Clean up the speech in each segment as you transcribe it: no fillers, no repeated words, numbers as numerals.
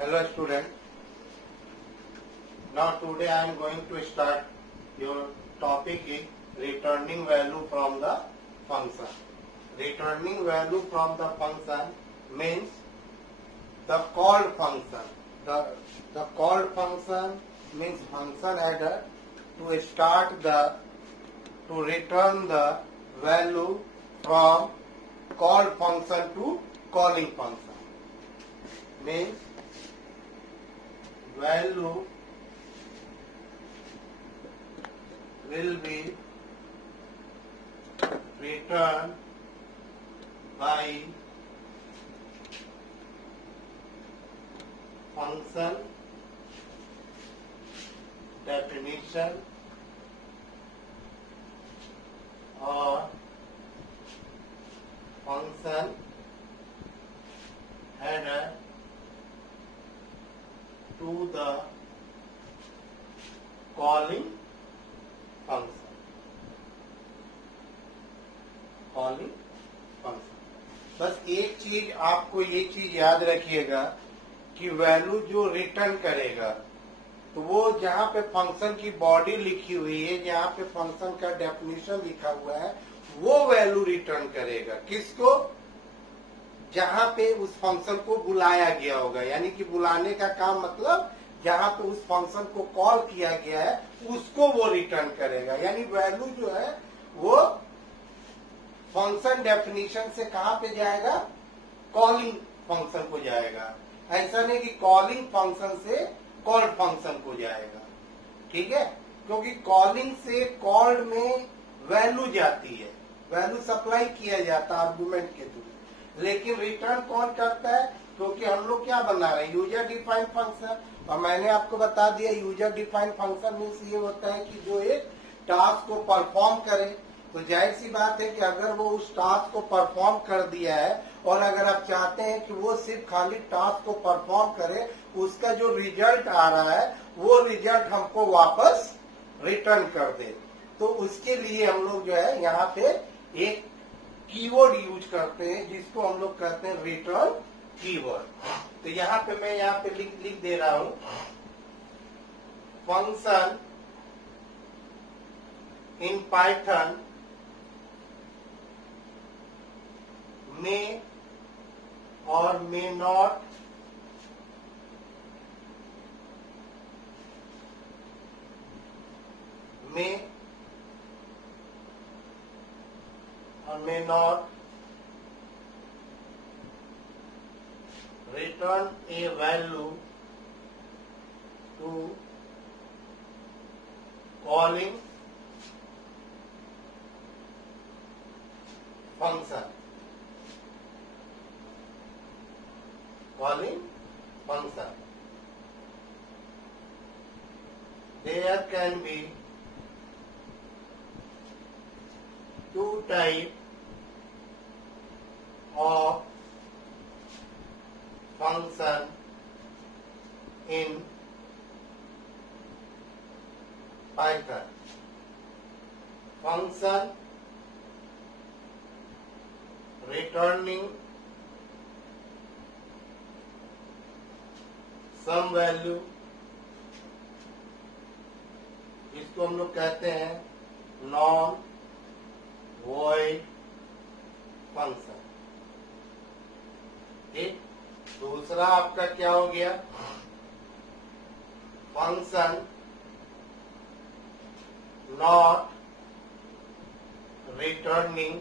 Hello student. Now today I am going to start your topic is returning value from the function. Returning value from the function means the called function. The called function means function header to start to return the value from called function to calling function. Means value will be returned by function definition or function header to the calling function. calling function. बस एक चीज आपको ये चीज याद रखिएगा कि value जो रिटर्न करेगा तो वो जहाँ पे फंक्शन की बॉडी लिखी हुई है, जहाँ पे फंक्शन का डेफिनेशन लिखा हुआ है, वो वैल्यू रिटर्न करेगा। किसको? जहाँ पे उस फंक्शन को बुलाया गया होगा, यानी कि बुलाने का काम मतलब जहाँ पे उस फंक्शन को कॉल किया गया है उसको वो रिटर्न करेगा। यानी वैल्यू जो है वो फंक्शन डेफिनेशन से कहाँ पे जाएगा? कॉलिंग फंक्शन को जाएगा। ऐसा नहीं कि कॉलिंग फंक्शन से कॉल्ड फंक्शन को जाएगा, ठीक है? क्योंकि कॉलिंग से कॉल्ड में वैल्यू जाती है, वैल्यू सप्लाई किया जाता है आर्गुमेंट के थ्रू, लेकिन रिटर्न कौन करता है? क्योंकि हम लोग क्या बना रहे हैं? User defined function. और मैंने आपको बता दिया यूजर डिफाइंड फंक्शन मीन्स ये होता है कि जो एक टास्क को परफॉर्म करे। तो जाहिर सी बात है कि अगर वो उस टास्क को परफॉर्म कर दिया है और अगर आप चाहते हैं कि वो सिर्फ खाली टास्क को परफॉर्म करे, उसका जो रिजल्ट आ रहा है वो रिजल्ट हमको वापस रिटर्न कर दे, तो उसके लिए हम लोग जो है यहाँ पे एक कीवर्ड यूज करते हैं जिसको हम लोग कहते हैं रिटर्न कीवर्ड। तो यहाँ पे मैं यहाँ पे लिख दे रहा हूं function in Python may or may not may or may not return a value to calling function. Calling function. There can be two types of function in Python. Function returning some value, इसको हम लोग कहते हैं non void function. ठीक, दूसरा आपका क्या हो गया? Function not returning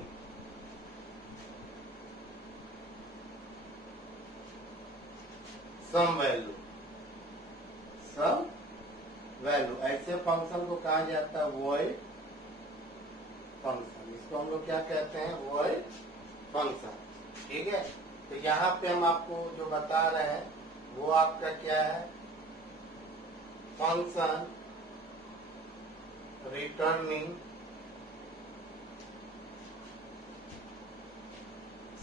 some value. Some value ऐसे फंक्शन को कहा जाता है वॉइड फंक्शन। इसको हम लोग क्या कहते हैं? Void function. ठीक है, तो यहाँ पे हम आपको जो बता रहे हैं वो आपका क्या है? फंक्शन रिटर्निंग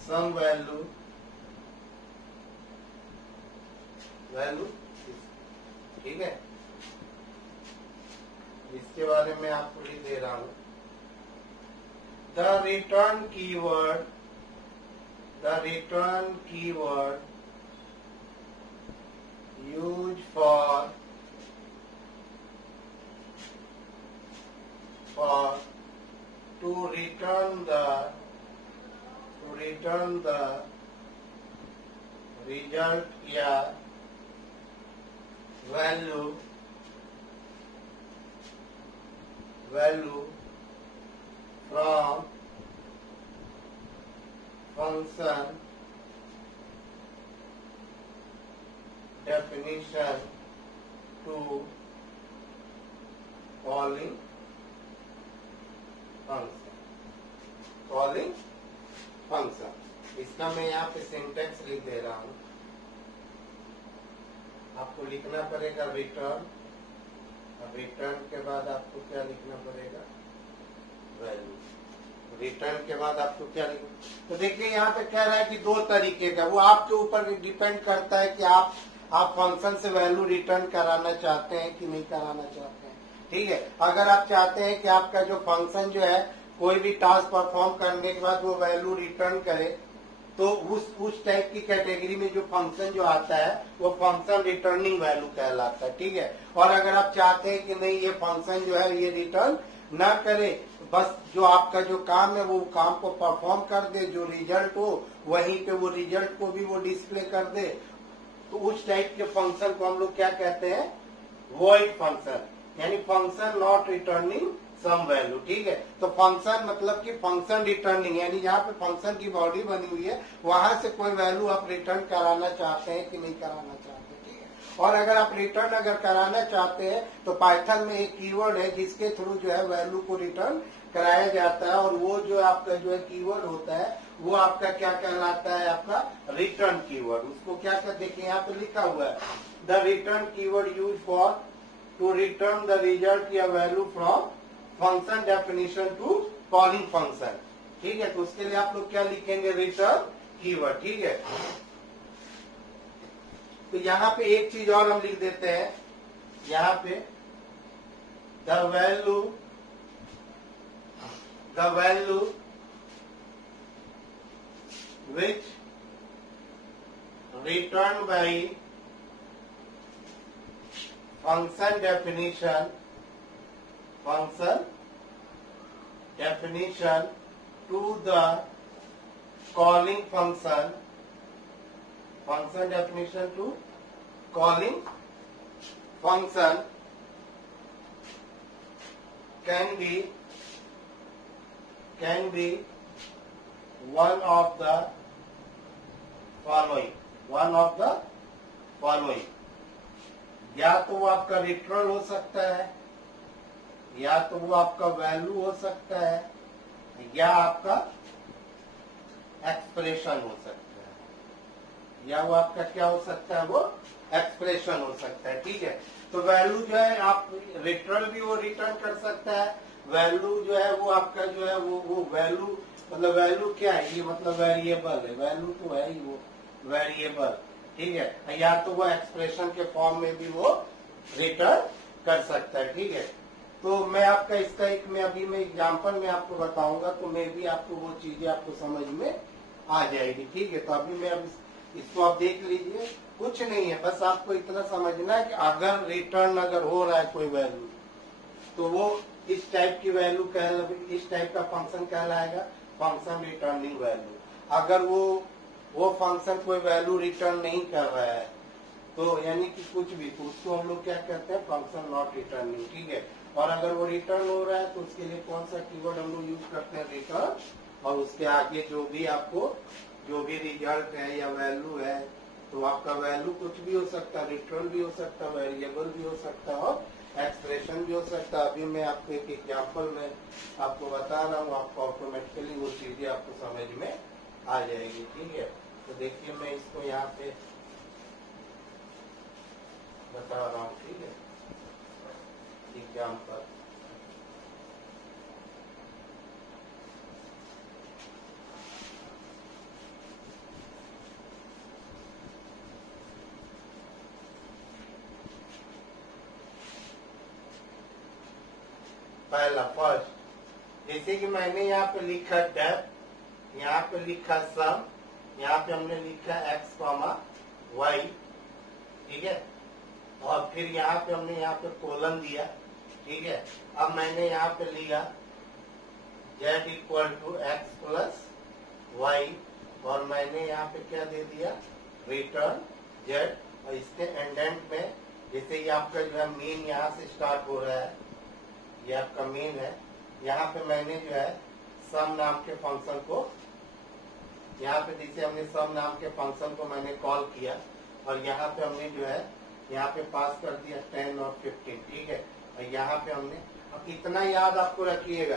सम वैल्यू ठीक है। इसके बारे में आपको लिख दे रहा हूं। The return keyword use for to return the result या value from function definition to calling function. इसका मैं यहाँ पे सिंटेक्स लिख दे रहा हूँ। आपको लिखना पड़ेगा रिटर्न, और रिटर्न के बाद आपको क्या लिखना पड़ेगा, वैल्यू। रिटर्न के बाद आपको क्या लिखना, तो देखिए यहाँ पे कह रहा है कि दो तरीके का, वो आपके ऊपर डिपेंड करता है कि आप फंक्शन से वैल्यू रिटर्न कराना चाहते हैं कि नहीं कराना चाहते हैं। ठीक है, अगर आप चाहते हैं कि आपका जो फंक्शन जो है कोई भी टास्क परफॉर्म करने के बाद वो वैल्यू रिटर्न करे, तो उस टाइप की कैटेगरी में जो फंक्शन जो आता है वो फंक्शन रिटर्निंग वैल्यू कहलाता है। ठीक है, और अगर आप चाहते हैं कि नहीं ये फंक्शन जो है ये रिटर्न ना करे, बस जो आपका जो काम है वो काम को परफॉर्म कर दे, जो रिजल्ट हो वहीं पे वो रिजल्ट को भी वो डिस्प्ले कर दे, तो उस टाइप के फंक्शन को हम लोग क्या कहते हैं, वॉइड फंक्शन, यानी function not returning some value. ठीक है, तो फंक्शन मतलब कि फंक्शन रिटर्निंग, यानी जहाँ पे फंक्शन की बॉडी बनी हुई है वहां से कोई वैल्यू आप रिटर्न कराना चाहते हैं कि नहीं कराना चाहते। ठीक है, और अगर आप रिटर्न अगर कराना चाहते हैं तो पाइथन में एक कीवर्ड है जिसके थ्रू जो है वैल्यू को रिटर्न कराया जाता है, और वो जो आपका जो है कीवर्ड होता है वो आपका क्या कहलाता है, आपका रिटर्न कीवर्ड। उसको क्या कर, देखिए यहाँ पे लिखा हुआ है, the return keyword use for to return the result या value from function definition to calling function. ठीक है, तो उसके लिए आप लोग क्या लिखेंगे, रिटर्न कीवर्ड। ठीक है, तो यहाँ पे एक चीज और हम लिख देते हैं, यहाँ पे the value which written by function definition to the calling function definition to calling function can be one of the following, या तो वो आपका रिटर्न हो सकता है, या तो वो आपका वैल्यू हो सकता है, या आपका एक्सप्रेशन हो सकता है, या वो आपका क्या हो सकता है, वो एक्सप्रेशन हो सकता है। ठीक है, तो वैल्यू जो है आप रिटर्न भी वो रिटर्न कर सकता है, वैल्यू जो है वो आपका जो है वो वैल्यू, मतलब वैल्यू क्या है, ये मतलब वेरिएबल है, वैल्यू तो है ही वो वेरिएबल। ठीक है, या तो वो एक्सप्रेशन के फॉर्म में भी वो रिटर्न कर सकता है। ठीक है, तो मैं आपका इसका एक मैं एग्जांपल में आपको बताऊंगा, तो मैं भी आपको वो चीजें आपको समझ में आ जाएगी। ठीक है, तो अभी मैं अब इसको आप देख लीजिए, कुछ नहीं है, बस आपको इतना समझना है कि अगर रिटर्न अगर हो रहा है कोई वैल्यू, तो वो इस टाइप की वैल्यू इस टाइप का फंक्शन कहलाएगा फंक्शन रिटर्निंग वैल्यू। अगर वो फंक्शन कोई वैल्यू रिटर्न नहीं कर रहा है, तो यानी कि कुछ भी, तो उसको हम लोग क्या कहते हैं, फंक्शन नॉट रिटर्निंग। ठीक है, और अगर वो रिटर्न हो रहा है तो उसके लिए कौन सा कीवर्ड हम लोग यूज करते हैं, रिटर्न, और उसके आगे जो भी रिजल्ट है या वैल्यू है, तो आपका वैल्यू कुछ भी हो सकता है, रिटर्न भी हो सकता है, वेरिएबल भी हो सकता है, और एक्सप्रेशन भी हो सकता है। अभी मैं आपको एक एग्जाम्पल में आपको बता रहा हूँ, आपको ऑटोमेटिकली वो चीजें आपको समझ में आ जाएगी। ठीक है, तो देखिए मैं इसको यहाँ पे बता रहा हूँ। ठीक है, एग्जाम्पल, पहला फर्स्ट, जैसे कि मैंने यहाँ पे लिखा डेफ, यहाँ पे लिखा सम, यहाँ पे हमने लिखा x, y। ठीक है, और फिर यहाँ पे हमने यहाँ पे कोलन दिया, ठीक है। अब मैंने यहाँ पे लिया z equal to x plus y, और मैंने यहाँ पे क्या दे दिया, रिटर्न z, और इसके एंडेंट में जैसे ये आपका जो है मीन यहाँ से स्टार्ट हो रहा है, ये आपका मीन है, यहाँ पे मैंने जो है सम नाम के फंक्शन को, यहाँ पे जैसे हमने सम नाम के फंक्शन को मैंने कॉल किया, और यहाँ पे हमने जो है यहाँ पे पास कर दिया 10 और 15, ठीक है। और यहाँ पे हमने, अब इतना याद आपको रखिएगा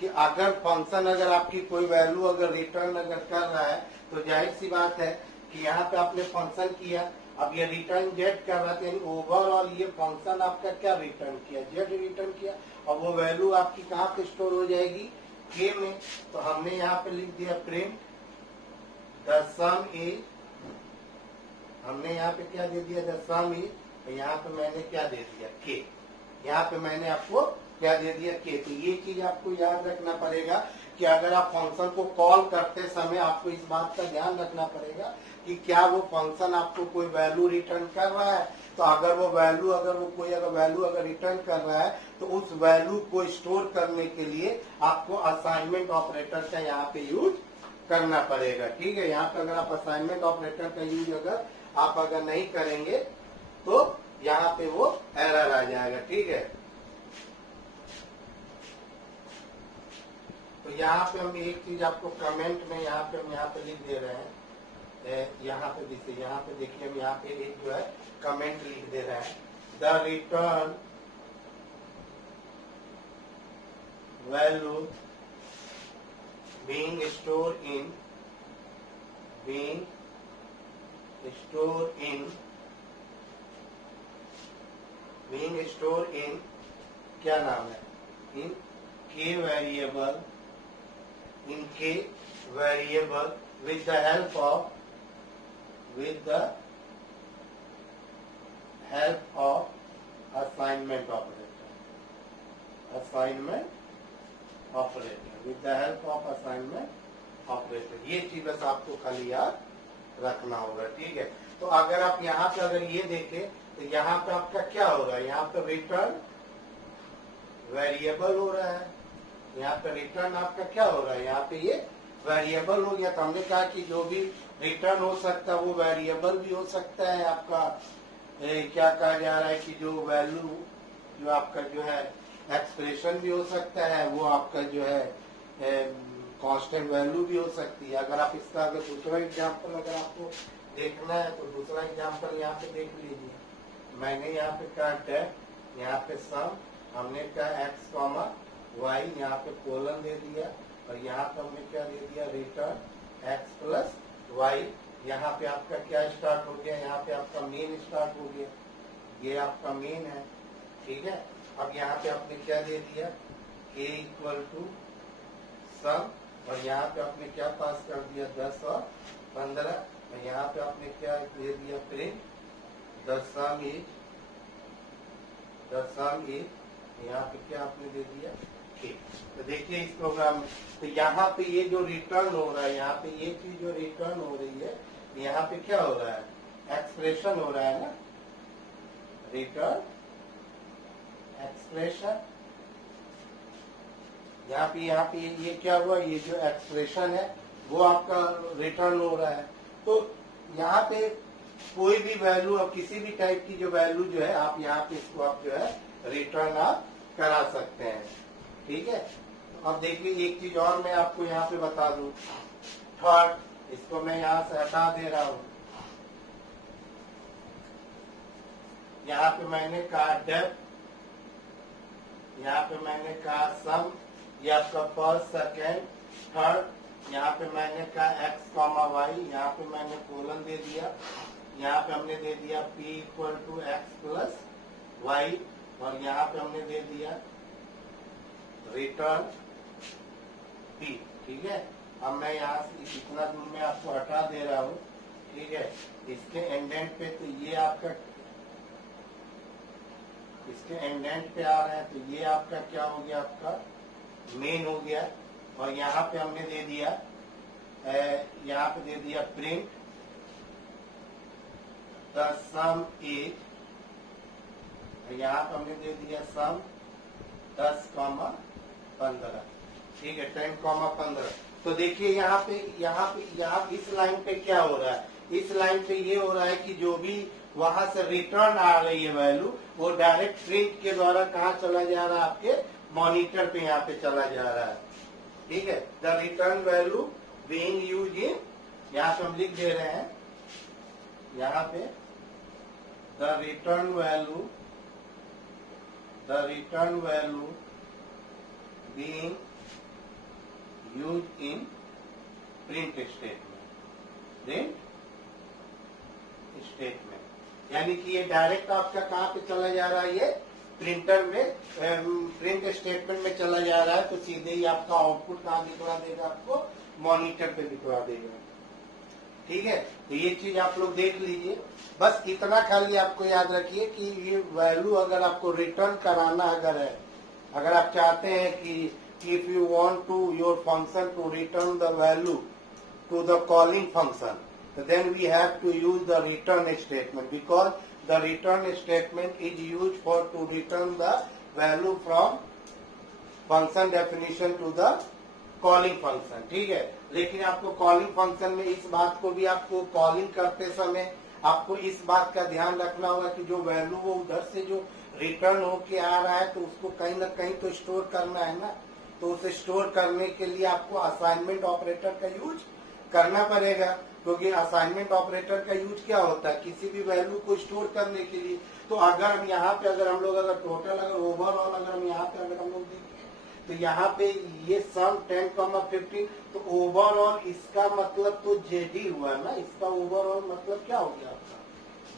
कि अगर फंक्शन अगर आपकी कोई वैल्यू अगर रिटर्न अगर कर रहा है तो जाहिर सी बात है कि यहाँ पे आपने फंक्शन किया, अब ये रिटर्न जेड कर रहा था, यानी ओवरऑल ये फंक्शन आपका क्या रिटर्न किया, जेड रिटर्न किया, और वो वैल्यू आपकी कहाँ पे स्टोर हो जाएगी, के में। तो हमने यहाँ पे लिख दिया प्रिंट द सम इज, हमने यहाँ पे क्या दे दिया, द सम इज, तो यहाँ पे मैंने क्या दे दिया, के, यहाँ पे मैंने आपको क्या दे दिया, के। तो ये चीज आपको याद रखना पड़ेगा कि अगर आप फंक्शन को कॉल करते समय आपको इस बात का ध्यान रखना पड़ेगा कि क्या वो फंक्शन आपको कोई वैल्यू रिटर्न कर रहा है। तो अगर वो वैल्यू अगर वो कोई अगर वैल्यू अगर रिटर्न कर रहा है तो उस वैल्यू को स्टोर करने के लिए आपको असाइनमेंट ऑपरेटर का यहाँ पे यूज करना पड़ेगा, ठीक है। यहाँ पे अगर आप असाइनमेंट ऑपरेटर का यूज अगर आप अगर नहीं करेंगे तो यहाँ पे वो एरर आ जाएगा, ठीक है। तो यहाँ पे हम एक चीज आपको कमेंट में यहाँ पे हम यहाँ पे लिख दे रहे हैं, यहाँ पे जैसे यहाँ पे देखिए हम यहाँ पे एक जो है कमेंट लिख दे रहे हैं, the return value being stored in क्या नाम है, in k variable with the help of assignment operator, with the help of assignment operator। ये चीज बस आपको खाली याद रखना होगा, ठीक है। तो अगर आप यहाँ पे अगर ये देखें तो यहाँ पे आपका क्या हो रहा है, यहाँ पे रिटर्न वेरिएबल हो रहा है, यहाँ पे रिटर्न आपका क्या हो रहा है, यहाँ पे ये वेरिएबल हो गया। तो हमने कहा कि जो भी रिटर्न हो सकता है वो वेरिएबल भी हो सकता है आपका, क्या कहा जा रहा है कि जो वैल्यू जो आपका जो है एक्सप्रेशन भी हो सकता है, वो आपका जो है कांस्टेंट वैल्यू भी हो सकती है। अगर आप इसका अगर दूसरा एग्जांपल अगर आपको देखना है तो दूसरा एग्जांपल यहाँ पे देख लीजिए। मैंने यहाँ पे कहा डेट, यहाँ पे सम, हमने कहा एक्स कॉमा वाई, यहाँ पे कोलन दे दिया, और यहाँ पे हमने क्या दे दिया, रिटर्न एक्स प्लस वाई। यहाँ पे आपका क्या स्टार्ट हो गया, यहाँ पे आपका मीन स्टार्ट हो गया, ये आपका मीन है, ठीक है। अब यहाँ पे आपने क्या दे दिया, के इक्वल टू सम, और यहाँ पे आपने क्या पास कर दिया, 10 और 15, और यहाँ पे आपने क्या दे दिया, प्रिंट द सम इज, यहाँ पे क्या आपने दे दिया, के। तो देखिए इस प्रोग्राम में, तो यहाँ पे ये जो रिटर्न हो रहा है, यहाँ पे ये चीज जो रिटर्न हो रही है, यहाँ पे क्या हो रहा है, एक्सप्रेशन हो रहा है ना, रिटर्न एक्सप्रेशन। यहाँ पे ये क्या हुआ, ये जो एक्सप्रेशन है वो आपका रिटर्न हो रहा है। तो यहाँ पे कोई भी वैल्यू और किसी भी टाइप की जो वैल्यू जो है आप यहाँ पे इसको आप जो है रिटर्न आप करा सकते हैं, ठीक है। अब देखिए एक चीज और मैं आपको यहाँ पे बता दूं, थर्ड, इसको मैं यहाँ से हटा दे रहा हूँ। यहाँ पे मैंने कहा डेप्थ, यहाँ पे मैंने कहा सम, ये आपका फर्स्ट सेकेंड थर्ड। यहाँ पे मैंने कहा एक्स कॉमा वाई, यहाँ पे मैंने कोलन दे दिया, यहाँ पे हमने दे दिया p equal to x plus y, और यहाँ पे हमने दे दिया रिटर्न p, ठीक है। अब मैं यहाँ से इतना दूर में आपको हटा दे रहा हूँ, ठीक है। इसके एंडेंट पे तो ये आपका, इसके एंडेंट पे आ रहा है, तो ये आपका क्या हो गया, आपका मेन हो गया। और यहाँ पे हमने दे दिया, यहाँ पे दे दिया प्रिंट द सम इज, यहाँ पर हमने दे दिया सम 10,15, ठीक है, 10,15। तो देखिए यहाँ इस लाइन पे क्या हो रहा है, इस लाइन पे ये हो रहा है कि जो भी वहां से रिटर्न आ रही है वैल्यू, वो डायरेक्ट प्रिंट के द्वारा कहाँ चला जा रहा है, आपके मॉनिटर पे यहाँ पे चला जा रहा है, ठीक है। The return value being use in, यहाँ पे हम लिख दे रहे हैं, यहाँ पे the return value being use in print statement, यानी कि ये डायरेक्ट आपका कहाँ पे चला जा रहा है, ये प्रिंटर में, प्रिंट स्टेटमेंट में चला जा रहा है। तो सीधे ही आपका आउटपुट कहाँ दिखवा देगा, आपको मॉनिटर पे दिखवा देगा, ठीक है। तो ये चीज आप लोग देख लीजिए, बस इतना खाली आपको याद रखिए कि ये वैल्यू अगर आपको रिटर्न कराना अगर आप चाहते हैं कि if you want to your function to return the value to the calling function, then we have to use the return statement, because the return statement is used for to return the value from function definition to the calling function, ठीक है। लेकिन आपको calling function में इस बात को भी, आपको कॉलिंग करते समय आपको इस बात का ध्यान रखना होगा कि जो वैल्यू वो उधर से जो रिटर्न होके आ रहा है, तो उसको कहीं ना कहीं तो स्टोर करना है ना। तो उसे स्टोर करने के लिए आपको असाइनमेंट ऑपरेटर का यूज करना पड़ेगा, क्योंकि असाइनमेंट ऑपरेटर का यूज क्या होता है, किसी भी वैल्यू को स्टोर करने के लिए। तो अगर हम यहाँ पे हम लोग टोटल ओवरऑल अगर हम यहाँ पे हम लोग देखें, तो यहाँ पे ये सम 10,15, तो ओवरऑल इसका मतलब तो जेडी हुआ ना, इसका ओवरऑल मतलब क्या हो गया, आपका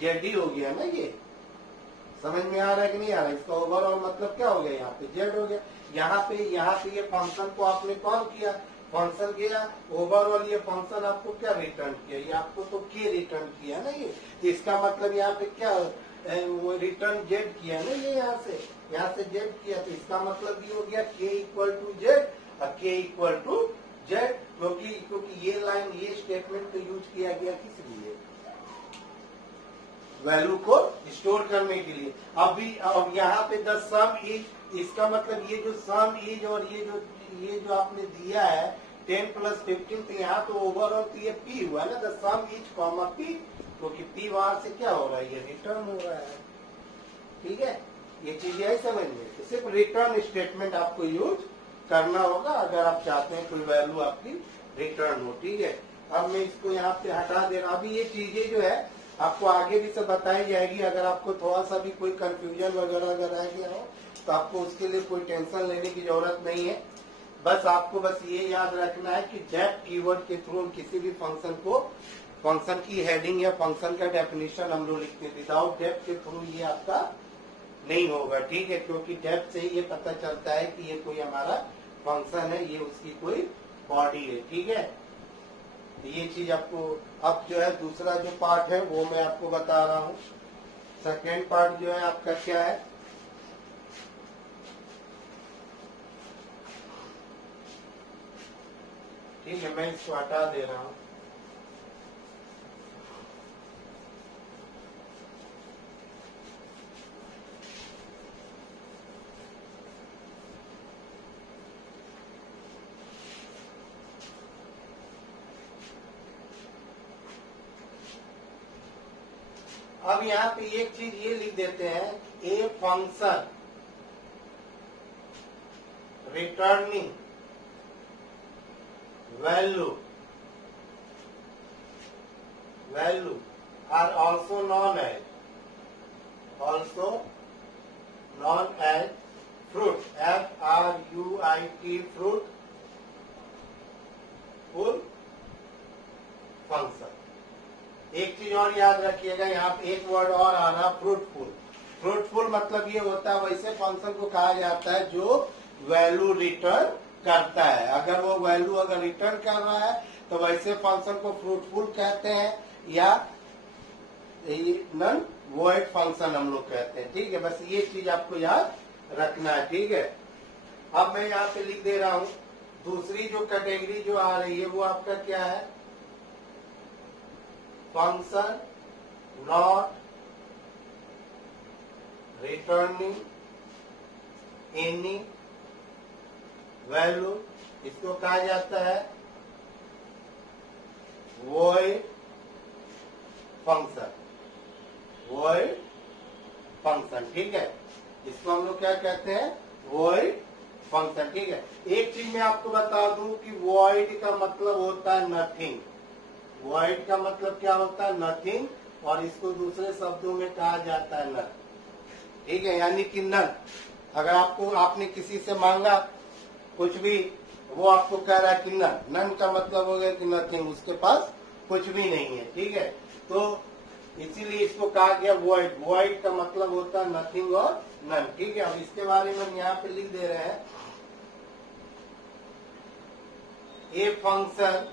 जेडी हो गया ना। ये समझ में आ रहा है कि नहीं आ रहा है, इसका ओवरऑल मतलब क्या हो गया, यहाँ पे जेड हो गया। यहाँ पे ये फंक्शन को आपने कॉल किया, फंक्शन किया, ओवरऑल ये फंक्शन आपको क्या रिटर्न किया, ये आपको तो के रिटर्न किया ना। ये इसका मतलब यहाँ पे क्या वो रिटर्न जेड किया ना, ये यहाँ से जेड किया, तो इसका मतलब ये हो गया के इक्वल टू जेड और के इक्वल टू जेड, क्योंकि ये लाइन, ये स्टेटमेंट तो यूज किया गया किस लिए, वैल्यू को स्टोर करने के लिए। अब यहाँ पे द सम इज, इसका मतलब ये जो सम इज और ये जो आपने दिया है 10 + 15, तो यहाँ तो ओवरऑल तो ये पी हुआ ना, the some is comma P, क्योंकि पी वहां से क्या हो रहा है, ये रिटर्न हो रहा है, ठीक है। ये चीजें है समझ में, तो सिर्फ रिटर्न स्टेटमेंट आपको यूज करना होगा अगर आप चाहते हैं कोई वैल्यू आपकी रिटर्न हो, ठीक है। अब मैं इसको यहाँ पे हटा दे रहा हूँ। अभी ये चीजें जो है आपको आगे भी सब बताई जाएगी। अगर आपको थोड़ा सा भी कोई कंफ्यूजन वगैरह अगर आ गया हो, तो आपको उसके लिए कोई टेंशन लेने की जरूरत नहीं है। बस आपको बस ये याद रखना है कि डेफ कीवर्ड के थ्रू किसी भी फंक्शन को, फंक्शन की हेडिंग या फंक्शन का डेफिनेशन हम लोग लिखते हैं, विदाउट डेफ के थ्रू ये आपका नहीं होगा, ठीक है। क्योंकि डेफ से ही ये पता चलता है कि ये कोई हमारा फंक्शन है, ये उसकी कोई बॉडी है, ठीक है। ये चीज आपको, अब जो है दूसरा जो पार्ट है वो मैं आपको बता रहा हूँ। सेकेंड पार्ट जो है आपका क्या है, ठीक है, मैं इसको हटा दे रहा हूँ। अब यहाँ पे एक चीज ये लिख देते हैं, a function returning value are also known as fruit, FRUIT, fruitful function. एक चीज और याद रखिएगा, यहाँ पे एक वर्ड और आ रहा, फ्रूटफुल। फ्रूटफुल मतलब ये होता है, वैसे फंक्शन को कहा जाता है जो वैल्यू रिटर्न करता है। अगर वो वैल्यू अगर रिटर्न कर रहा है तो वैसे फंक्शन को फ्रूटफुल कहते हैं, या नन वॉइड फंक्शन हम लोग कहते हैं, ठीक है। बस ये चीज आपको याद रखना है, ठीक है। अब मैं यहाँ पे लिख दे रहा हूँ, दूसरी जो कैटेगरी जो आ रही है वो आपका क्या है, function not returning any value, इसको कहा जाता है वॉइड फंक्शन, वॉइड फंक्शन। ठीक है, इसको हम लोग क्या कहते हैं, वॉइड फंक्शन। ठीक है, एक चीज मैं आपको बता दूं कि वॉइड का मतलब होता है नथिंग, वॉइड का मतलब क्या होता है, नथिंग, और इसको दूसरे शब्दों में कहा जाता है नल। ठीक है, यानी कि नल। अगर आपने किसी से मांगा कुछ भी, वो आपको कह रहा है कि नन, नन का मतलब हो गया कि नथिंग, उसके पास कुछ भी नहीं है। ठीक है, तो इसीलिए इसको कहा गया वॉइड, वॉइड का मतलब होता है नथिंग और नन। ठीक है, अब इसके बारे में हम यहाँ पे लिख दे रहे हैं, a function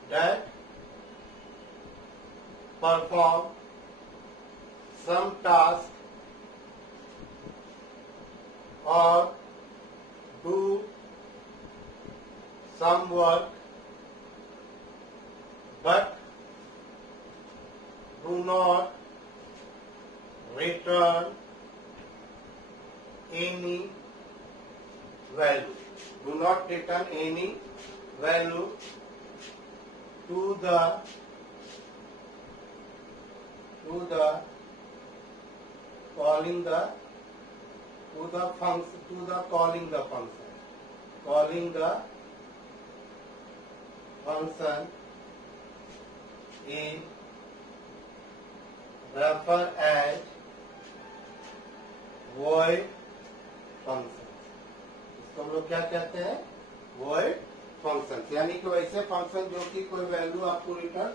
that perform some task or do some work but do not return any value, do not return any value to the calling the function is referred as void function। इसको हम लोग क्या कहते हैं, void function. यानी कि वैसे function जो कि कोई वैल्यू आपको रिटर्न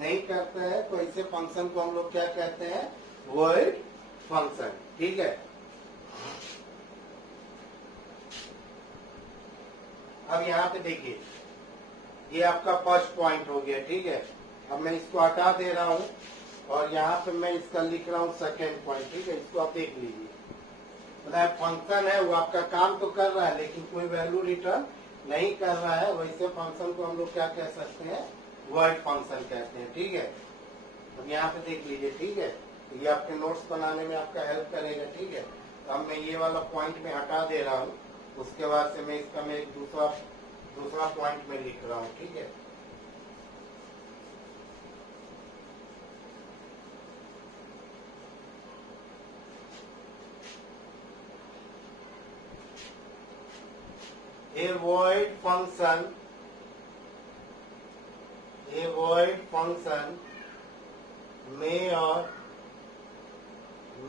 नहीं करते हैं, तो ऐसे फंक्शन को हम लोग क्या कहते हैं, void फंक्शन। ठीक है, अब यहाँ पे देखिए, ये आपका फर्स्ट पॉइंट हो गया। ठीक है, अब मैं इसको हटा दे रहा हूँ और यहाँ पे मैं इसका लिख रहा हूँ सेकेंड पॉइंट। ठीक है, इसको आप देख लीजिए, मतलब फंक्शन है वो आपका काम तो कर रहा है लेकिन कोई वैल्यू रिटर्न नहीं कर रहा है, वैसे फंक्शन को हम लोग क्या कह सकते हैं, वॉइड फंक्शन कहते हैं। ठीक है, अब यहाँ पे देख लीजिए। ठीक है, तो ये आपके नोट्स बनाने में आपका हेल्प करेगा। ठीक है, तो अब मैं ये वाला पॉइंट में हटा दे रहा हूँ, उसके बाद से मैं इसका मैं एक दूसरा पॉइंट में लिख रहा हूँ। ठीक है, a void function may or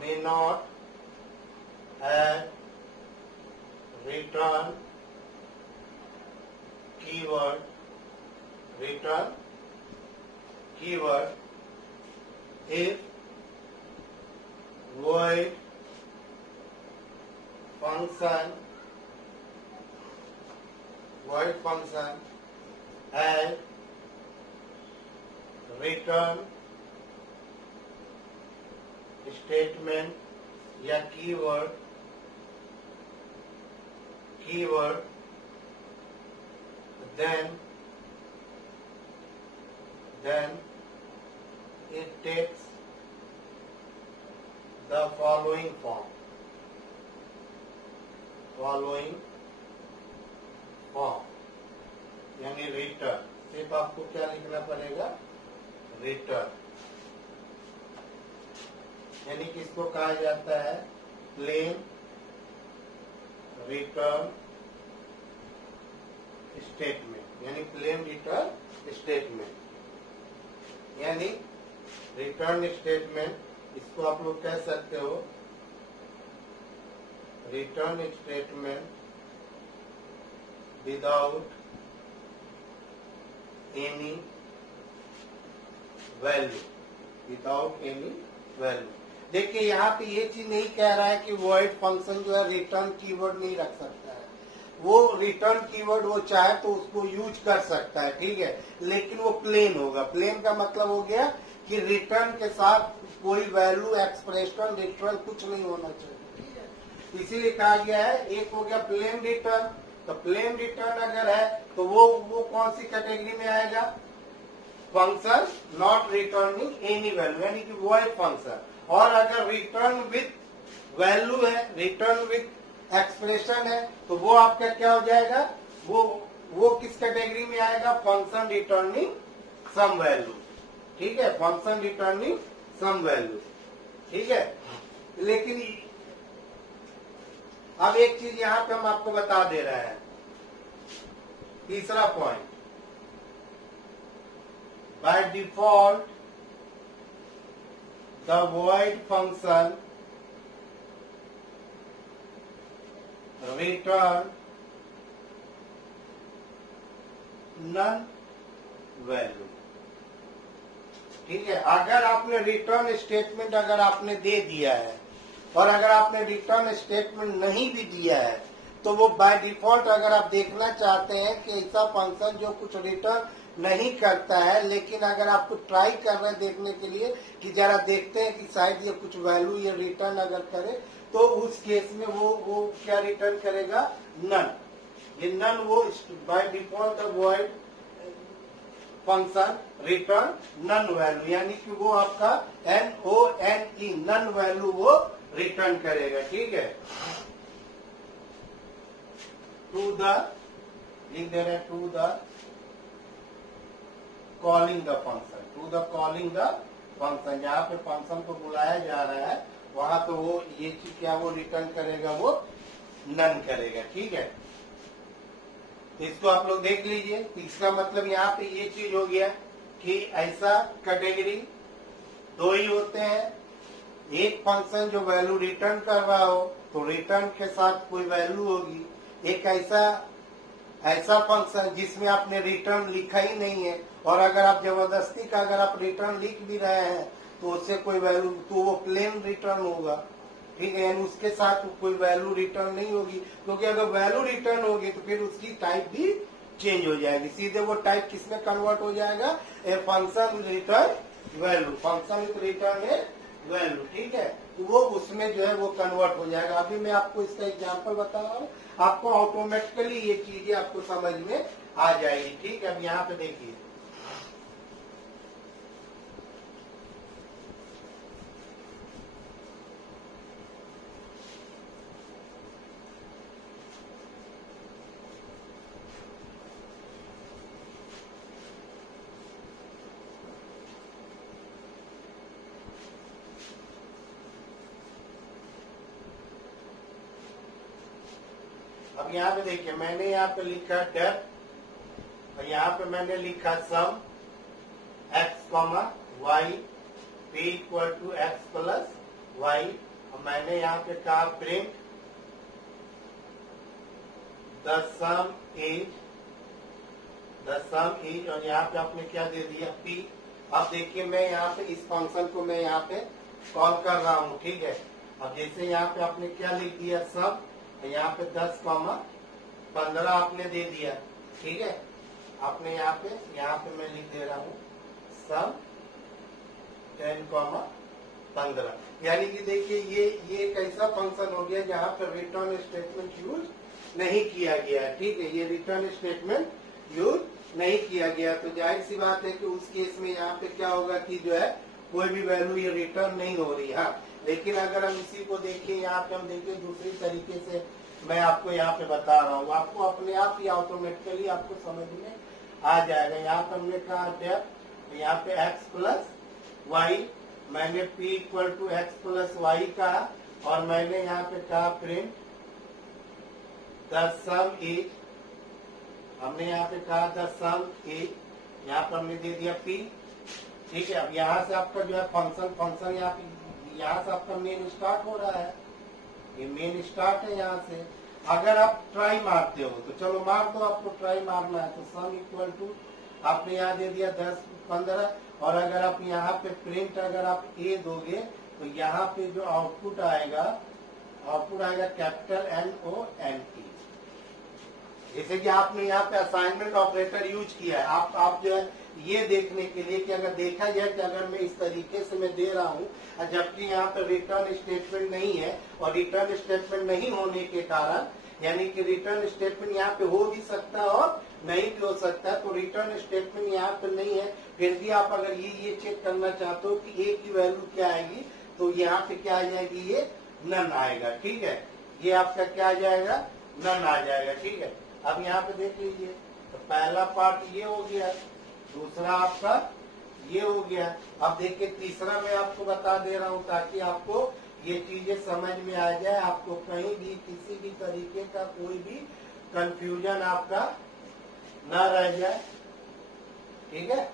may not have return keyword if void function has return statement या keyword then it takes the following form। यानी रिटर्न, सिर्फ आपको क्या लिखना पड़ेगा, रिटर्न। यानी कि इसको कहा जाता है प्लेन रिटर्न स्टेटमेंट, यानी प्लेन रिटर्न स्टेटमेंट। यानी रिटर्न स्टेटमेंट, इसको आप लोग कह सकते हो return statement without any value. देखिए यहाँ पे ये चीज नहीं कह रहा है कि वॉइड फंक्शन जो है रिटर्न कीवर्ड नहीं रख सकता है, वो रिटर्न कीवर्ड वो चाहे तो उसको यूज कर सकता है। ठीक है, लेकिन वो प्लेन होगा। प्लेन का मतलब हो गया कि रिटर्न के साथ कोई वैल्यू, एक्सप्रेशन, रिटर्न कुछ नहीं होना चाहिए। ठीक है, इसीलिए कहा गया है, एक हो गया प्लेन रिटर्न। तो प्लेन रिटर्न अगर है तो वो कौन सी कैटेगरी में आएगा, function not returning any value, यानी कि वॉइड फंक्शन। और अगर रिटर्न विथ वैल्यू है, रिटर्न विथ एक्सप्रेशन है, तो वो आपका क्या हो जाएगा, वो किस कैटेगरी में आएगा, फंक्शन रिटर्निंग सम वैल्यू। ठीक है, फंक्शन रिटर्निंग सम वैल्यू। ठीक है, लेकिन अब एक चीज यहां पे हम आपको बता दे रहे हैं, तीसरा point, by default the void function return none value। ठीक है, अगर आपने रिटर्न स्टेटमेंट अगर आपने दे दिया है और अगर आपने रिटर्न स्टेटमेंट नहीं भी दिया है, तो वो बाय डिफॉल्ट अगर आप देखना चाहते हैं कि ऐसा फंक्शन जो कुछ रिटर्न नहीं करता है, लेकिन अगर आपको ट्राई कर रहे हैं देखने के लिए कि जरा देखते हैं कि शायद ये कुछ वैल्यू ये रिटर्न अगर करे, तो उस केस में वो क्या रिटर्न करेगा, नन। ये नन वो by default void function return none value, यानी कि वो आपका NONE नन वैल्यू वो रिटर्न करेगा। ठीक है, टू द लिख दे रहे हैं, to the calling the function, to the calling the function, जहाँ पे फंक्शन को बुलाया जा रहा है वहां तो वो ये चीज क्या वो रिटर्न करेगा, वो नन करेगा। ठीक है, इसको आप लोग देख लीजिए। इसका मतलब यहाँ पे ये चीज हो गया कि ऐसा कैटेगरी दो ही होते हैं, एक फंक्शन जो वैल्यू रिटर्न कर रहा हो तो रिटर्न के साथ कोई वैल्यू होगी, एक ऐसा फंक्शन जिसमें आपने रिटर्न लिखा ही नहीं है, और अगर आप जबरदस्ती का अगर आप रिटर्न लिख भी रहे हैं तो उससे कोई वैल्यू, तो वो प्लेन रिटर्न होगा। ठीक है, यानी उसके साथ कोई वैल्यू रिटर्न नहीं होगी, क्योंकि अगर वैल्यू रिटर्न होगी तो फिर उसकी टाइप भी चेंज हो जाएगी, सीधे वो टाइप किसमें कन्वर्ट हो जाएगा, a function return value, function with return A value. ठीक है, तो वो उसमें जो है वो कन्वर्ट हो जाएगा। अभी मैं आपको इसका एग्जांपल बता रहा हूँ, आपको ऑटोमेटिकली ये चीजें आपको समझ में आ जाएगी। ठीक है, अब यहाँ पे देखिए, अब यहाँ पे देखिए, मैंने यहाँ पे लिखा डेफ और यहाँ पे मैंने लिखा sum x, y p equal to x plus y, और मैंने यहाँ पे कहा प्रिंट द सम इज, और यहाँ पे आपने क्या दे दिया, p। अब देखिए मैं यहाँ पे इस फंक्शन को मैं यहाँ पे कॉल कर रहा हूँ। ठीक है, अब जैसे यहाँ पे आपने क्या लिख दिया, सम, यहाँ पे 10, 15 आपने दे दिया। ठीक है, आपने यहाँ पे मैं लिख दे रहा हूँ सम 10, 15, यानी कि देखिए ये एक ऐसा फंक्शन हो गया जहाँ पर रिटर्न स्टेटमेंट यूज नहीं किया गया। ठीक है, ये रिटर्न स्टेटमेंट यूज नहीं किया गया, तो जाहिर सी बात है कि उस केस में यहाँ पे क्या होगा कि जो है कोई भी वैल्यू ये रिटर्न नहीं हो रही। हाँ, लेकिन अगर हम इसी को देखिए, यहाँ पे हम देखिए दूसरी तरीके से मैं आपको यहाँ पे बता रहा हूँ, आपको अपने आप ही ऑटोमेटिकली आपको समझ में आ जाएगा। यहाँ पे हमने कहा डेफ, यहाँ पे x प्लस वाई, मैंने p equal to x plus y कहा, और मैंने यहाँ पे कहा प्रिंट द सम इज, हमने यहाँ पे कहा द सम इज, यहाँ पर हमने दे दिया p। ठीक है, अब यहाँ से आपका जो है फंक्शन यहाँ से आपका मेन स्टार्ट हो रहा है, ये मेन स्टार्ट है यहाँ से। अगर आप ट्राई मारते हो तो चलो मार दो, आपको ट्राई मारना है तो सम इक्वल टू आपने यहाँ दे दिया 10, 15, और अगर आप यहाँ पे प्रिंट अगर आप ए दोगे तो यहाँ पे जो आउटपुट आएगा कैपिटल NONE। जैसे कि आपने यहाँ पे असाइनमेंट ऑपरेटर यूज किया है, आप जो है ये देखने के लिए कि अगर देखा जाए कि अगर मैं इस तरीके से मैं दे रहा हूँ जबकि यहाँ पे रिटर्न स्टेटमेंट नहीं है, और रिटर्न स्टेटमेंट नहीं होने के कारण यानी कि रिटर्न स्टेटमेंट यहाँ पे हो भी सकता है और नहीं भी हो सकता है, तो रिटर्न स्टेटमेंट यहाँ पे नहीं है, फिर भी आप अगर ये चेक करना चाहते हो कि ए की वैल्यू क्या आएगी, तो यहाँ पे क्या आ जाएगी, ये नन आएगा। ठीक है, ये आपका क्या आ जाएगा, नन आ जाएगा। ठीक है, अब यहाँ पे देख लीजिए, तो पहला पार्ट ये हो गया, दूसरा आपका ये हो गया। अब देखिए तीसरा मैं आपको बता दे रहा हूँ ताकि आपको ये चीजें समझ में आ जाए, आपको कहीं भी किसी भी तरीके का कोई भी कंफ्यूजन आपका ना रह जाए। ठीक है,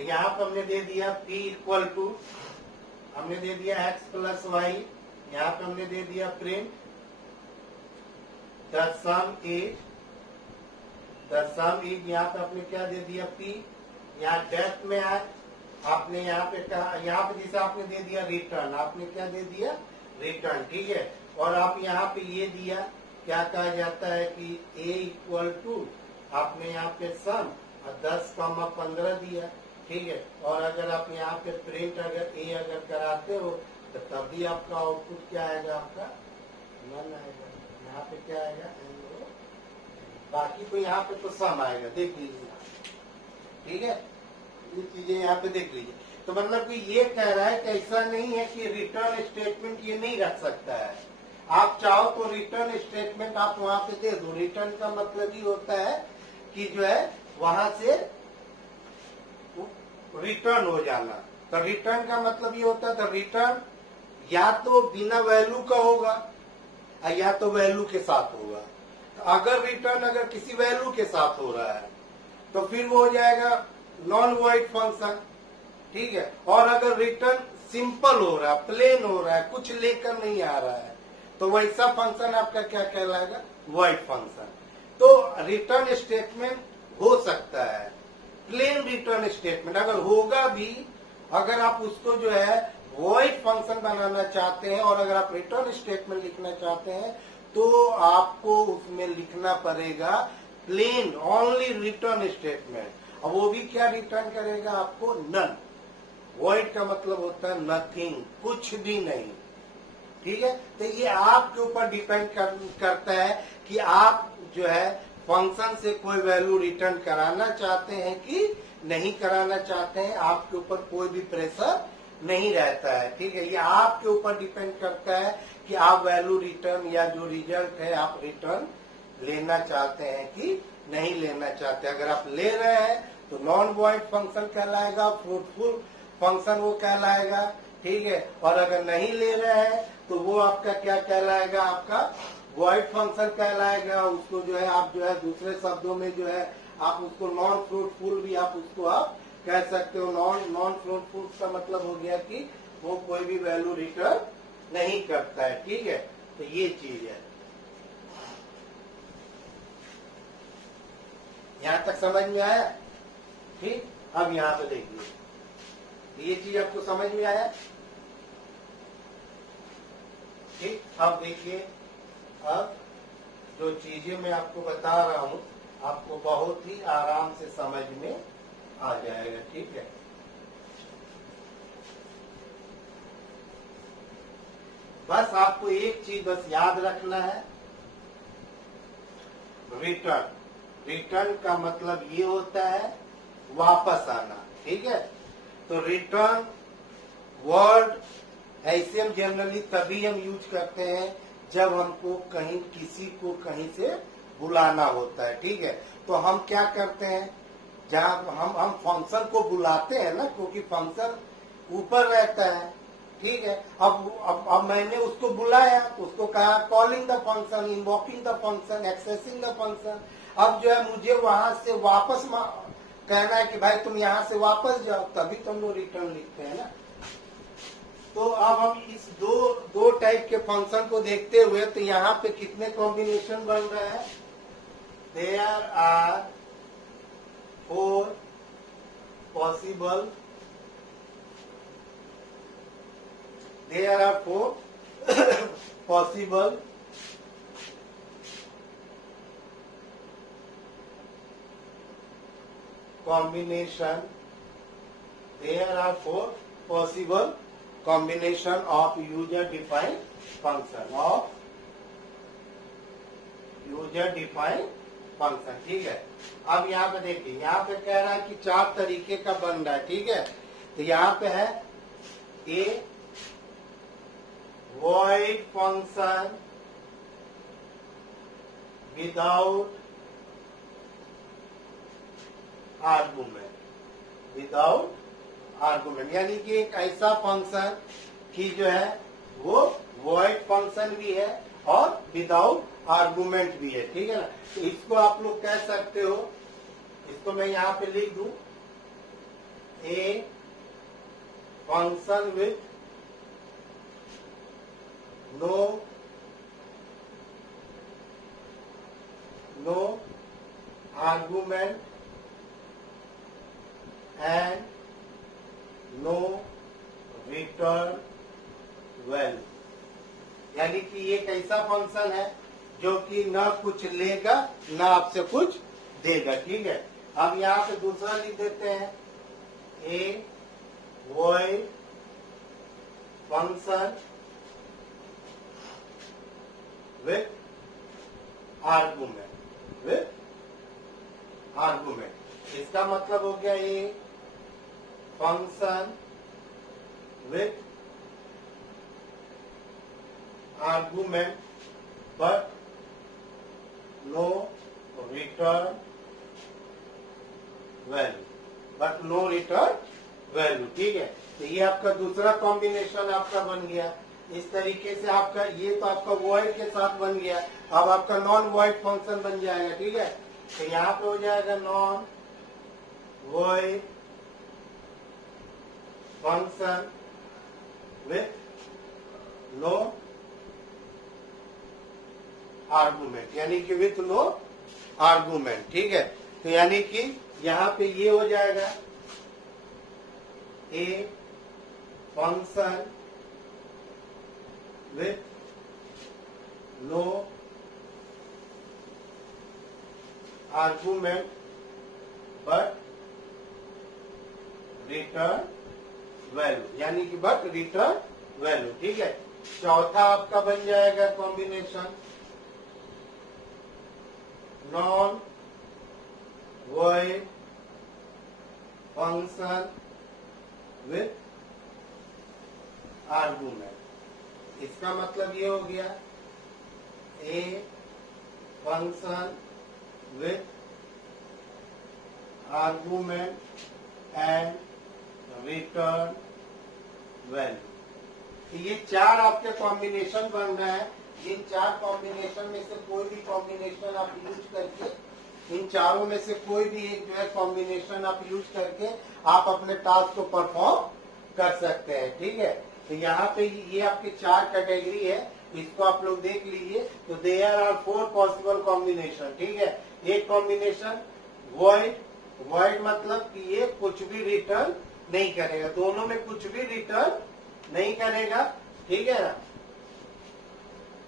यहाँ पर हमने दे दिया p इक्वल टू, हमने दे दिया x प्लस वाई, यहाँ पे हमने दे दिया प्रिंट द सम इज, यहाँ पे आपने क्या दे दिया p, यहाँ डेप्थ में आए आपने यहाँ पे कहा, यहाँ पे जैसे आपने दे दिया रिटर्न, आपने क्या दे दिया, रिटर्न। ठीक है, और आप यहाँ पे ये दिया, क्या कहा जाता है कि a इक्वल टू, आपने यहाँ पे सम 10,15 दिया। ठीक है, और अगर आप यहाँ पे प्रिंट अगर a अगर कराते हो तो तभी आपका आउटपुट क्या आएगा, आपका नन आएगा। यहाँ पे क्या आएगा, बाकी तो यहाँ पे तो सम आएगा, देख लीजिए। ठीक है, ये चीजें यहाँ पे देख लीजिए। तो मतलब कि ये कह रहा है कि ऐसा नहीं है कि रिटर्न स्टेटमेंट ये नहीं रख सकता है, आप चाहो तो रिटर्न स्टेटमेंट आप वहां पे दे दो। रिटर्न का मतलब ये होता है कि जो है वहां से रिटर्न हो जाना। तो रिटर्न का मतलब ये होता है, तो रिटर्न या तो बिना वैल्यू का होगा या तो वैल्यू के साथ होगा। तो अगर रिटर्न अगर किसी वैल्यू के साथ हो रहा है तो फिर वो हो जाएगा नॉन वॉइड फंक्शन। ठीक है, और अगर रिटर्न सिंपल हो रहा है, प्लेन हो रहा है, कुछ लेकर नहीं आ रहा है, तो वैसा फंक्शन आपका क्या कहलाएगा, वॉइड फंक्शन। तो रिटर्न स्टेटमेंट हो सकता है, प्लेन रिटर्न स्टेटमेंट अगर होगा भी, अगर आप उसको जो है वॉइड फंक्शन बनाना चाहते हैं और अगर आप रिटर्न स्टेटमेंट लिखना चाहते हैं तो आपको उसमें लिखना पड़ेगा प्लेन ओनली रिटर्न स्टेटमेंट। अब वो भी क्या रिटर्न करेगा, आपको नन। वॉइड का मतलब होता है नथिंग, कुछ भी नहीं। ठीक है, तो ये आपके ऊपर डिपेंड करता है कि आप जो है फंक्शन से कोई वैल्यू रिटर्न कराना चाहते हैं कि नहीं कराना चाहते हैं, आपके ऊपर कोई भी प्रेशर नहीं रहता है। ठीक है, ये आपके ऊपर डिपेंड करता है कि आप वैल्यू रिटर्न या जो रिजल्ट है आप रिटर्न लेना चाहते हैं कि नहीं लेना चाहते। अगर आप ले रहे हैं तो नॉन वॉइड फंक्शन कहलाएगा, फ्रूटफुल फंक्शन वो कहलाएगा। ठीक है, और अगर नहीं ले रहे हैं तो वो आपका क्या कहलाएगा, आपका वॉइड फंक्शन कहलाएगा। उसको जो है आप जो है दूसरे शब्दों में जो है आप उसको नॉन फ्रूटफुल भी आप उसको आप कह सकते हो। नॉन फ्रूटफुल का मतलब हो गया कि वो कोई भी वैल्यू रिटर्न नहीं करता है। ठीक है, तो ये चीज है, यहाँ तक समझ में आया। ठीक, अब यहाँ पे देखिए, ये चीज आपको समझ में आया। ठीक, अब देखिए, अब जो चीजें मैं आपको बता रहा हूँ आपको बहुत ही आराम से समझ में आ जाएगा। ठीक है, बस आपको एक चीज बस याद रखना है, रिटर्न। रिटर्न का मतलब ये होता है वापस आना। ठीक है, तो रिटर्न वर्ड ऐसे हम जनरली तभी हम यूज करते हैं जब हमको कहीं किसी को कहीं से बुलाना होता है। ठीक है, तो हम क्या करते हैं, जहाँ हम फंक्शन को बुलाते हैं ना, क्योंकि फंक्शन ऊपर रहता है। ठीक है, अब मैंने उसको बुलाया, उसको कहा calling the function, invoking the function, accessing the function. अब जो है मुझे वहां से वापस कहना है कि भाई तुम यहाँ से वापस जाओ, तभी तो हम लोग रिटर्न लिखते हैं ना। तो अब हम इस दो टाइप के फंक्शन को देखते हुए तो यहाँ पे कितने कॉम्बिनेशन बन रहे हैं, there are 4 possible, there are 4 possible combination, there are 4 possible combination of user defined function, ठीक है। अब यहाँ पे देखिए, यहाँ पे कह रहा है कि 4 तरीके का बन रहा है, ठीक है। तो यहाँ पे है ए void function without argument, यानी कि एक ऐसा फंक्शन की जो है वो void फंक्शन भी है और विदाउट आर्गुमेंट भी है, ठीक है ना। तो इसको आप लोग कह सकते हो, इसको मैं यहाँ पे लिख दूं, a function with no argument and no return value, यानी कि ये एक ऐसा फंक्शन है जो कि न कुछ लेगा न आपसे कुछ देगा, ठीक है। अब यहाँ पे दूसरा लिख देते हैं, a void function with argument, इसका मतलब हो गया a function with argument but no return value, ठीक है। तो ये आपका दूसरा कॉम्बिनेशन आपका बन गया। इस तरीके से आपका ये तो आपका void के साथ बन गया। अब आपका नॉन void फंक्शन बन जाएगा, ठीक है। तो यहाँ पे हो जाएगा non void function with no argument, यानी कि विथ नो आर्गुमेंट, ठीक है। तो यानी कि यहाँ पे ये हो जाएगा a function with no argument but return value, यानी कि बट रिटर्न वैल्यू, ठीक है। चौथा आपका बन जाएगा combination non void function with argument, इसका मतलब ये हो गया a function with argument and return value. ये 4 आपके कॉम्बिनेशन बन रहा है। इन 4 कॉम्बिनेशन में से कोई भी कॉम्बिनेशन आप यूज करके, इन चारों में से कोई भी एक जो है कॉम्बिनेशन आप यूज करके आप अपने टास्क को परफॉर्म कर सकते हैं, ठीक है। तो यहाँ पे ये आपकी 4 कैटेगरी है, इसको आप लोग देख लीजिए। तो देयर आर 4 पॉसिबल कॉम्बिनेशन, ठीक है। एक कॉम्बिनेशन void मतलब कि ये कुछ भी रिटर्न नहीं करेगा, दोनों में कुछ भी रिटर्न नहीं करेगा, ठीक है ना,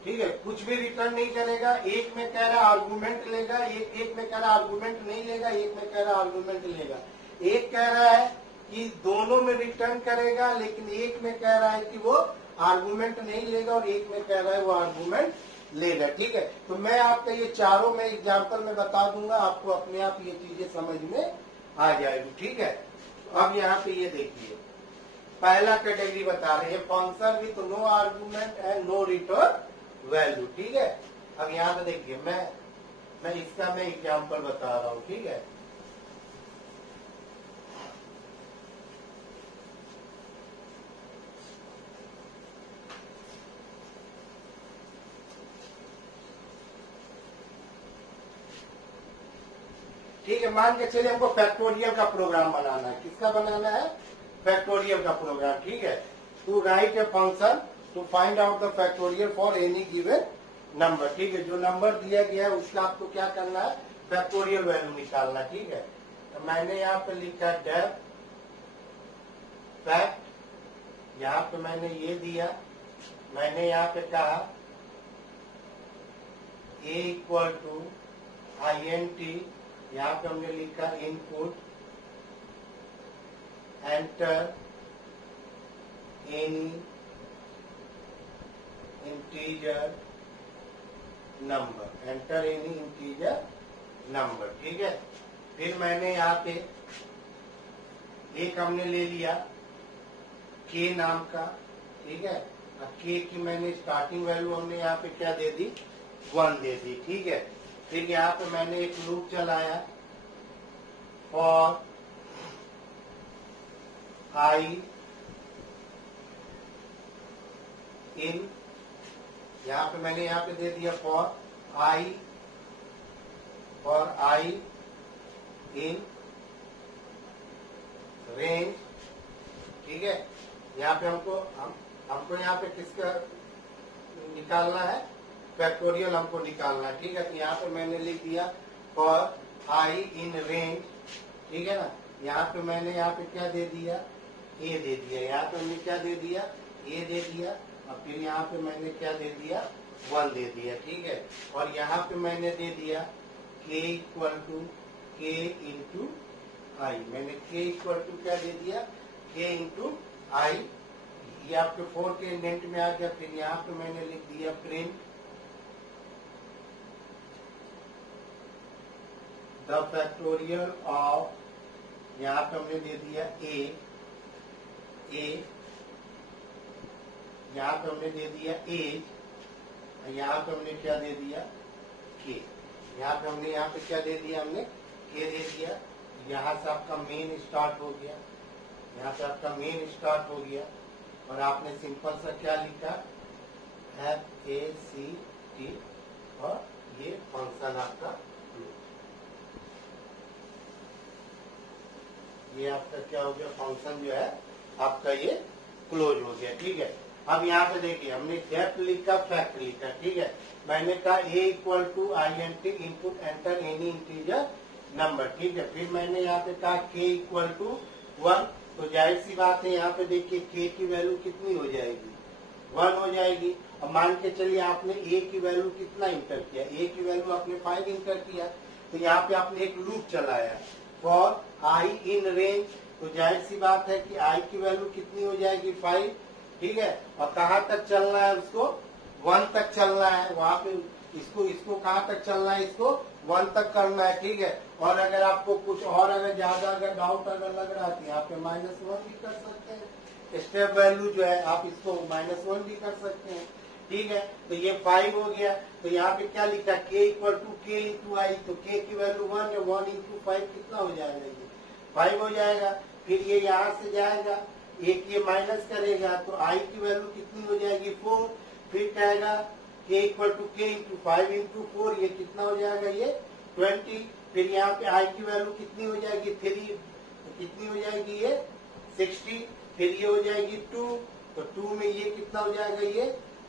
ठीक है। कुछ भी रिटर्न नहीं करेगा। एक में कह रहा आर्गुमेंट लेगा, एक में कह रहा आर्गुमेंट नहीं लेगा, एक में कह रहा आर्गुमेंट लेगा। एक कह रहा है कि दोनों में रिटर्न करेगा, लेकिन एक में कह रहा है कि वो आर्गुमेंट नहीं लेगा, और एक में कह रहा है वो आर्गुमेंट लेगा, ठीक है। तो मैं आपका ये चारों में एग्जाम्पल में बता दूंगा, आपको अपने आप ये चीजें समझ में आ जाएगी, ठीक है। अब यहाँ पे ये देखिए, पहला कैटेगरी बता रहे हैं function with no argument and no return value, ठीक है। अब यहाँ पे देखिए, मैं इसका मैं एग्जाम्पल बता रहा हूँ, ठीक है। ठीक है, मान के चलिए हमको फैक्टोरियल का प्रोग्राम बनाना है। किसका बनाना है? फैक्टोरियल का प्रोग्राम, ठीक है। To write a function to find out the factorial for any given number, ठीक है। जो नंबर दिया गया है उसका आपको क्या करना है? फैक्टोरियल वैल्यू निकालना, ठीक है। तो मैंने यहाँ पे लिखा डेफ फैक्ट, यहाँ पे मैंने ये दिया, मैंने यहाँ पे कहा a इक्वल टू INT, यहाँ पे हमने लिखा input enter any integer number, enter any integer number, ठीक है। फिर मैंने यहाँ पे एक हमने ले लिया के नाम का, ठीक है। के की मैंने स्टार्टिंग वैल्यू हमने यहाँ पे क्या दे दी, 1 दे दी, ठीक है। फिर यहाँ पे मैंने एक लूप चलाया फॉर आई इन, यहाँ पे मैंने यहाँ पे दे दिया फॉर आई इन रेंज, ठीक है। यहाँ पे हमको यहाँ पे किसका निकालना है, फैक्टोरियल हमको निकालना है, ठीक है। तो यहाँ पे मैंने लिख दिया फॉर आई इन रेंज, ठीक है ना। यहाँ पे मैंने यहाँ पे क्या दे दिया, ए दे दिया, यहाँ पे हमने क्या दे दिया, ए दे दिया, और फिर यहाँ पे मैंने क्या दे दिया, 1 दे दिया, ठीक है। और यहाँ पे मैंने दे दिया k इक्वल टू के इंटू आई, मैंने k इक्वल टू क्या दे दिया, k इंटू आई, ये आपके 4 के इंडेंट में आ गया। फिर यहाँ पे मैंने लिख दिया प्रिंट द फैक्टोरियल ऑफ, यहाँ पे हमने दे दिया ए, यहाँ पे हमने दे दिया एज, यहाँ पे हमने क्या दे दिया, के, यहाँ पे हमने यहाँ पे क्या दे दिया, हमने के दे दिया। यहाँ से आपका मेन स्टार्ट हो गया, यहाँ से आपका मेन स्टार्ट हो गया, और आपने सिंपल सा क्या लिखा, FACT, और ये फंक्शन आपका, ये आपका क्या हो गया, फंक्शन जो है आपका ये क्लोज हो गया, ठीक है। अब यहाँ पे देखिए हमने डेप्थ लिखा, फैक्ट लिखा, ठीक है। मैंने कहा a equal to I N T input enter any integer number, ठीक है। फिर मैंने यहाँ पे कहा के इक्वल टू 1, तो जाहिर सी बात है यहाँ पे देखिए के की वैल्यू कितनी हो जाएगी, 1 हो जाएगी। अब मान के चलिए आपने ए की वैल्यू कितना इंटर किया, ए की वैल्यू आपने 5 इंटर किया, तो यहाँ पे आपने एक लूप चलाया फॉर आई इन रेंज, तो जाहिर सी बात है कि आई की वैल्यू कितनी हो जाएगी, 5, ठीक है। और कहाँ तक चलना है, उसको 1 तक चलना है, वहां पे इसको कहाँ तक चलना है, इसको 1 तक करना है, ठीक है। और अगर आपको कुछ और अगर ज्यादा अगर डाउट अगर लग रहा है, यहाँ पे -1 भी कर सकते हैं, स्टेप वैल्यू जो है आप इसको -1 भी कर सकते हैं, ठीक है। तो ये 5 हो गया, तो यहाँ पे क्या लिखा, के इक्वल टू के इंटू आई, तो के की वैल्यू 1 है, 1 इंटू 5 कितना हो जाएगा, ये 5 हो जाएगा। फिर ये यहाँ से जाएगा, एक ये माइनस करेगा, तो आई की वैल्यू कितनी हो जाएगी, 4। फिर कहेगा के इक्वल टू के इंटू 5 इंटू 4, ये कितना हो जाएगा, ये 20। फिर यहाँ पे आई की वैल्यू कितनी हो जाएगी, 3, तो कितनी हो जाएगी, ये 60। फिर ये हो जाएगी 2, तो 2 में ये कितना हो जाएगा, ये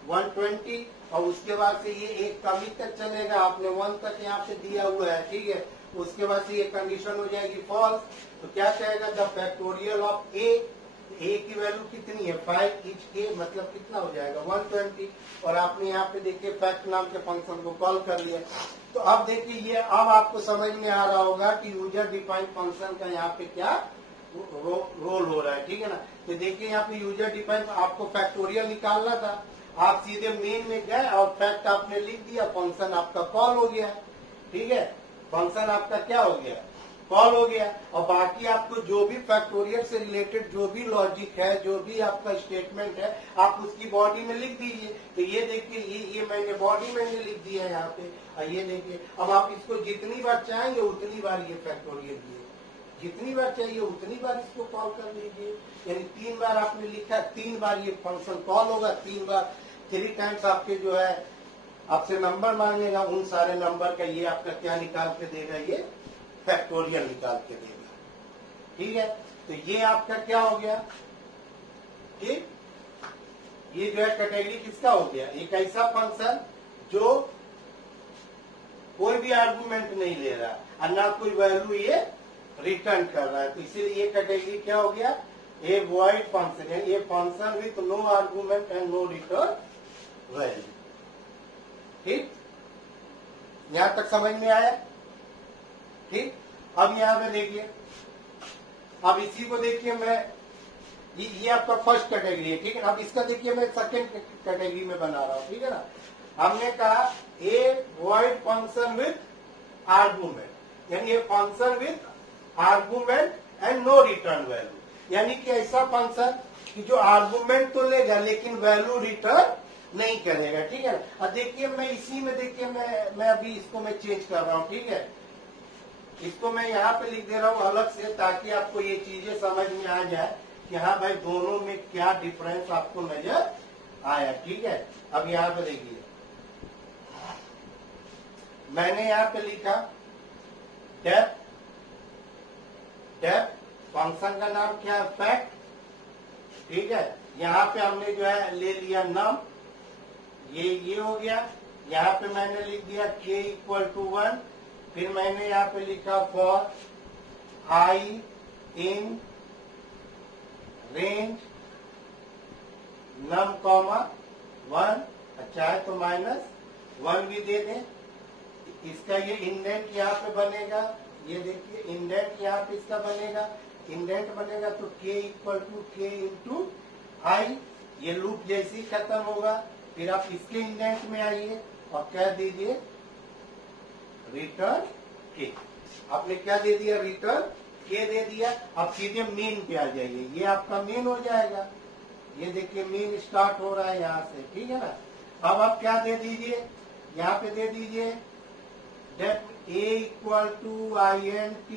120। और उसके बाद से ये एक कमी तक चलेगा, आपने 1 तक यहाँ पे दिया हुआ है, ठीक है। उसके बाद से ये कंडीशन हो जाएगी फॉल्स, तो क्या कहेगा, द फैक्टोरियल ऑफ ए की वैल्यू कितनी है, 5, इच के मतलब कितना हो जाएगा, 120। और आपने यहाँ पे देखिए फैक्ट नाम के फंक्शन को कॉल कर लिया। तो अब देखिए ये अब आपको समझ में आ रहा होगा कि यूजर डिफाइंड फंक्शन का यहाँ पे क्या रोल हो रहा है, ठीक है ना। तो देखिए यहाँ पे यूजर डिफाइंड, आपको फैक्टोरियल निकालना था, आप सीधे मेन में गए और फैक्ट आपने लिख दिया, फंक्शन आपका कॉल हो गया, ठीक है। फंक्शन आपका क्या हो गया, कॉल हो गया। और बाकी आपको जो भी फैक्टोरियल से रिलेटेड जो भी लॉजिक है, जो भी आपका स्टेटमेंट है, आप उसकी बॉडी में लिख दीजिए। तो ये देखिए ये मैंने बॉडी में लिख दिया है यहाँ पे, और ये देखिए अब आप इसको जितनी बार चाहेंगे उतनी बार ये फैक्टोरियल दिए, जितनी बार चाहिए उतनी बार इसको कॉल कर लीजिए। यानी 3 बार आपने लिखा, 3 बार ये फंक्शन कॉल होगा, 3 बार 3 टाइम्स आपके जो है आपसे नंबर मांगेगा, उन सारे नंबर का ये आपका क्या निकाल के देगा, ये फैक्टोरियल निकाल के देगा, ठीक है। तो ये आपका क्या हो गया, ठीक, ये जो है कैटेगरी किसका हो गया, एक ऐसा फंक्शन जो कोई भी आर्गुमेंट नहीं ले रहा और ना कोई वैल्यू ये रिटर्न कर रहा है, तो इसीलिए ये कैटेगरी क्या हो गया, ए वॉइड फंक्शन, ये function with no argument and no return value, ठीक। यहां तक समझ में आया, ठीक। अब यहां पे देखिए अब इसी को देखिए मैं, ये आपका फर्स्ट कैटेगरी है, ठीक है। अब इसका देखिए मैं सेकंड कैटेगरी में बना रहा हूं, ठीक है ना। हमने कहा a void function with argument, यानी ये function with argument and no return value, यानी कि ऐसा फंक्शन कि जो आर्गुमेंट तो लेगा लेकिन वैल्यू रिटर्न नहीं करेगा, ठीक है। अब देखिए मैं इसी में देखिए मैं अभी इसको मैं चेंज कर रहा हूं, ठीक है। इसको मैं यहाँ पे लिख दे रहा हूँ अलग से, ताकि आपको ये चीजें समझ में आ जाए कि हाँ भाई दोनों में क्या डिफरेंस आपको नजर आया, ठीक है। अब यहाँ पे देखिए मैंने यहाँ पे लिखा डेफ, डेफ फंक्शन का नाम क्या है, फैक्ट, ठीक है। यहाँ पे हमने जो है ले लिया नम, ये हो गया। यहाँ पे मैंने लिख दिया k इक्वल टू 1, फिर मैंने यहाँ पे लिखा for I in range num comma 1, अच्छा है तो -1 भी दे दें। इसका ये इंडेंट यहाँ पे बनेगा, ये देखिए इंडेंट यहाँ पे इसका बनेगा, इंडेंट बनेगा तो k equal to k into I, ये लूप जैसे ही खत्म होगा फिर आप इसके इंडेंट में आइए और क्या दीजिए रिटर्न k। आपने क्या दे दिया, रिटर्न k दे दिया। अब सीधे मेन पे आ जाइए, ये आपका मेन हो जाएगा। ये देखिए मेन स्टार्ट हो रहा है यहाँ से, ठीक है ना। अब आप क्या दे दीजिए, यहाँ पे दे दीजिए डेट a equal to INT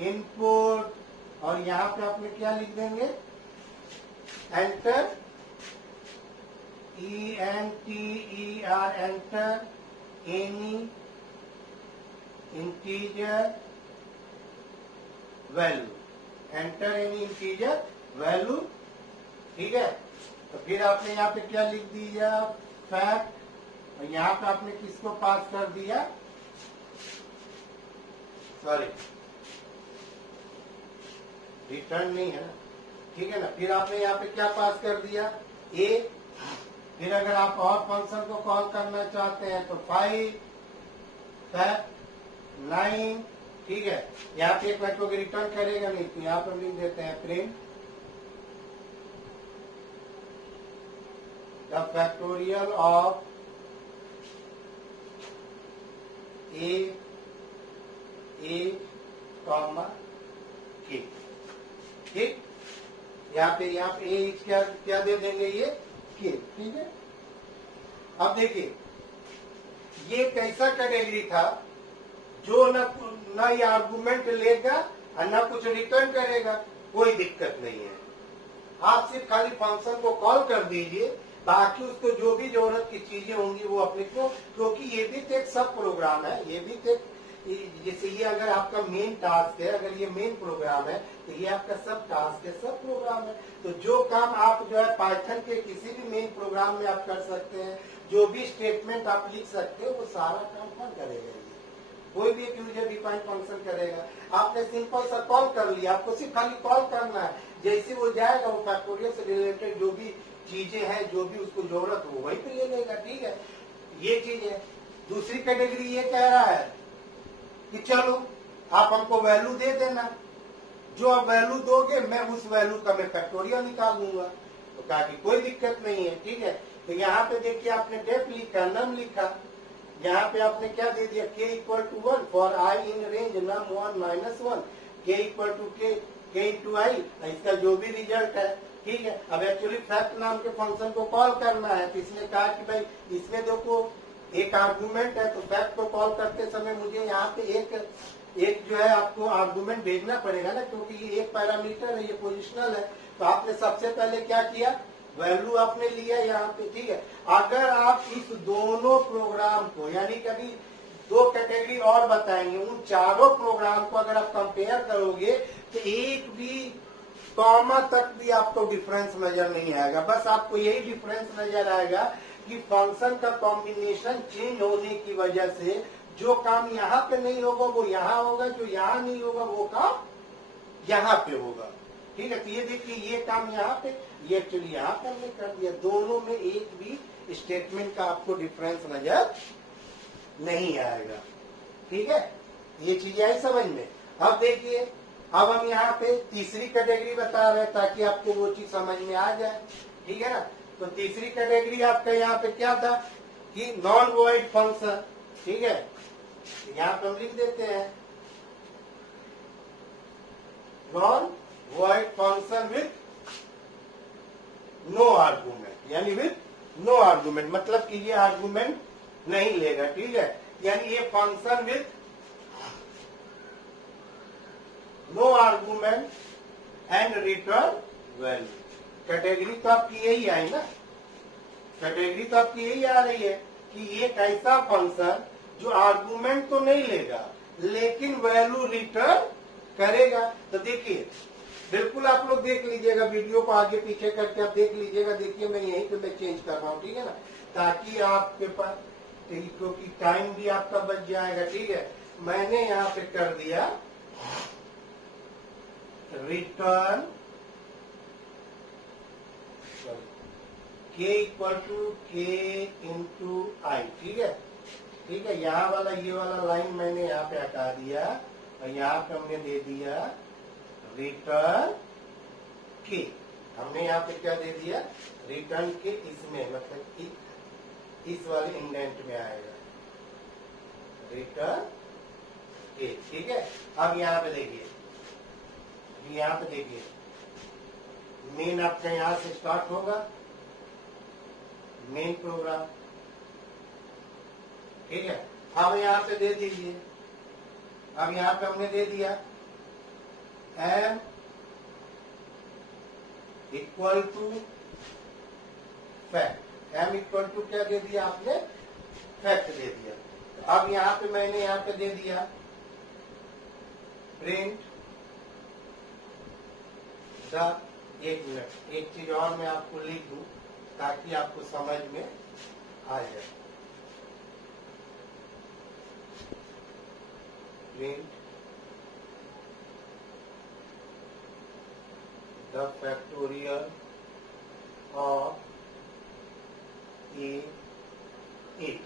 input, और यहाँ पे आपने क्या लिख देंगे enter ENTER enter any integer value, enter any integer value, ठीक है। तो फिर आपने यहाँ पे क्या लिख दिया फैक्ट, और यहाँ पे आपने किसको पास कर दिया, सॉरी रिटर्न नहीं है ना, ठीक है ना। फिर आपने यहाँ पे क्या पास कर दिया a, फिर अगर आप और फंक्शन को कॉल करना चाहते हैं तो 5, 9, ठीक है। यहाँ पे एक नेटवर्क रिटर्न करेगा नहीं, तो यहाँ पर लिख देते हैं print the factorial of a comma k, ठीक। यहाँ पे a क्या दे देंगे ये k, ठीक है। अब देखिए ये कैसा कैटेगरी था जो न ये आर्गुमेंट लेगा और न कुछ रिटर्न करेगा, कोई दिक्कत नहीं है। आप सिर्फ खाली फंक्शन को कॉल कर दीजिए, बाकी उसको जो भी जरूरत की चीजें होंगी वो अपने को, क्योंकि ये भी तो एक सब प्रोग्राम है, ये भी तो जैसे ये अगर आपका मेन टास्क है, अगर ये मेन प्रोग्राम है तो ये आपका सब टास्क है, सब प्रोग्राम है। तो जो काम आप जो है पाइथन के किसी भी मेन प्रोग्राम में आप कर सकते हैं, जो भी स्टेटमेंट आप लिख सकते हो वो सारा काम कौन करेगा, कोई भी एक यूजर डिफाइंड फंक्शन करेगा। आपने सिंपल सा कॉल कर लिया, आपको सिर्फ खाली कॉल करना है, जैसे वो जाएगा वो फैक्टोरियल से रिलेटेड जो भी चीजें हैं, जो भी उसको जरूरत हो वही पे ले लेगा, ठीक है। ये चीज है। दूसरी कैटेगरी ये कह रहा है कि चलो आप हमको वैल्यू दे देना, जो आप वैल्यू दोगे मैं उस वैल्यू का मैं फैक्टोरियल निकाल लूंगा, तो कहा कि कोई दिक्कत नहीं है, ठीक है। तो यहाँ पे देखिए आपने डेफ लिखा, नम लिखा, यहाँ पे आपने क्या दे दिया k equal to 1 for I in range num 1 -1, k equal to k into I, इसका जो भी रिजल्ट है, ठीक है। अब एक्चुअली फैक्ट नाम के फंक्शन को कॉल करना है, तो इसने कहा कि भाई इसमें देखो एक आर्गुमेंट है, तो फैक्ट को कॉल करते समय मुझे यहाँ पे एक जो है आपको आर्गुमेंट भेजना पड़ेगा ना, क्योंकि ये एक पैरामीटर है, ये पोजिशनल है। तो आपने सबसे पहले क्या किया, वैल्यू आपने लिया यहाँ पे, ठीक है। अगर आप इस दोनों प्रोग्राम को, यानी कभी दो कैटेगरी और बताएंगे, उन चारों प्रोग्राम को अगर आप कंपेयर करोगे तो एक भी कॉमा तक भी आपको डिफरेंस नजर नहीं आएगा। बस आपको यही डिफरेंस नजर आएगा कि फंक्शन का कॉम्बिनेशन चेंज होने की वजह से जो काम यहाँ पे नहीं होगा वो यहाँ होगा, जो यहाँ नहीं होगा वो काम यहाँ पे होगा, ठीक है। तो ये देखिए ये काम यहाँ पे, ये एक्चुअली यहाँ पे हमने कर दिया। दोनों में एक भी स्टेटमेंट का आपको डिफरेंस नजर नहीं आएगा, ठीक है। ये चीज आई समझ में। अब देखिए अब हम यहाँ पे तीसरी कैटेगरी बता रहे हैं ताकि आपको वो चीज समझ में आ जाए, ठीक है ना। तो तीसरी कैटेगरी आपका यहाँ पे क्या था कि नॉन वॉइड फंक्शन, ठीक है। यहाँ पे हम लिख देते हैं non void function with no argument, यानी विथ नो आर्गुमेंट, मतलब कि ये आर्गुमेंट नहीं लेगा, ठीक है। यानी ये function with no argument and return value. Category तो आपकी यही आई ना, कैटेगरी तो आपकी यही आ रही है कि एक ऐसा फंक्शन जो आर्गुमेंट तो नहीं लेगा लेकिन वैल्यू रिटर्न करेगा। तो देखिए बिल्कुल आप लोग देख लीजिएगा, वीडियो को आगे पीछे करके आप देख लीजिएगा। देखिए मैं यहीं पे मैं चेंज कर रहा हूँ, ठीक है ना, ताकि आपके पास, क्योंकि टाइम भी आपका बच जाएगा, ठीक है। मैंने यहाँ पे कर दिया return k equal to k into I, ठीक है, ठीक है। यहाँ वाला ये वाला लाइन मैंने यहाँ पे हटा दिया और यहाँ पे हमने दे दिया रिटर्न के। हमने यहाँ पे क्या दे दिया, रिटर्न के, इसमें मतलब कि इस वाले इंडेंट में आएगा रिटर्न के, ठीक है। अब यहाँ पे देखिए, यहाँ पे देखिए मेन आपका यहाँ से स्टार्ट होगा, मेन प्रोग्राम, ठीक है। अब यहाँ पे दे दीजिए, अब यहाँ पे हमने दे दिया m equal to fact, m equal to क्या दे दिया आपने, फैक्ट दे दिया। अब यहाँ पे मैंने यहाँ पे दे दिया प्रिंट द, एक मिनट, एक चीज और मैं आपको लिख दूं ताकि आपको समझ में आ जाए। Print the factorial of a8,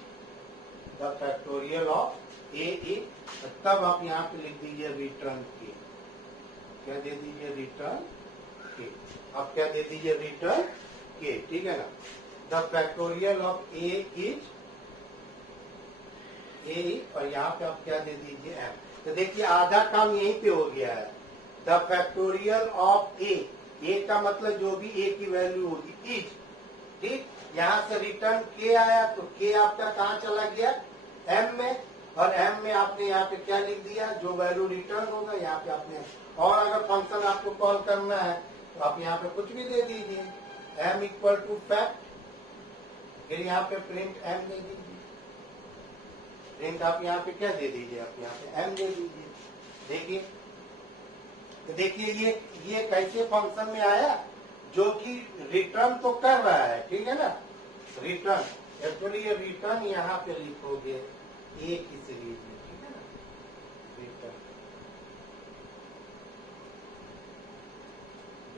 the factorial of a8, तब आप यहाँ पे लिख दीजिए रिटर्न के, क्या दे दीजिए, रिटर्न के। अब क्या दे दीजिए, रिटर्न के, ठीक है ना। The factorial of a is a, और यहाँ पे आप क्या दे दीजिए, m। तो देखिए आधा काम यहीं पे हो गया है। द फैक्टोरियल ऑफ a का मतलब जो भी a की वैल्यू होगी इज, ठीक। यहाँ से रिटर्न के आया तो के आपका कहाँ चला गया, m में, और m में आपने यहाँ पे क्या लिख दिया, जो वैल्यू रिटर्न होगा यहाँ पे आपने। और अगर फंक्शन आपको कॉल करना है तो आप यहाँ पे कुछ भी दे दीजिए, m इक्वल टू फैक्ट, फिर यहाँ पे प्रिंट m दे दीजिए, प्रिंट आप यहाँ पे क्या दे दीजिए, आप यहाँ पे m दे दीजिए। देखिए, तो देखिए ये कैसे फंक्शन में आया, जो कि रिटर्न तो कर रहा है, ठीक है ना, रिटर्न। एक्चुअली ये रिटर्न यहाँ पे लिखोगे ए की सीरीज में, ठीक है ना, रिटर्न,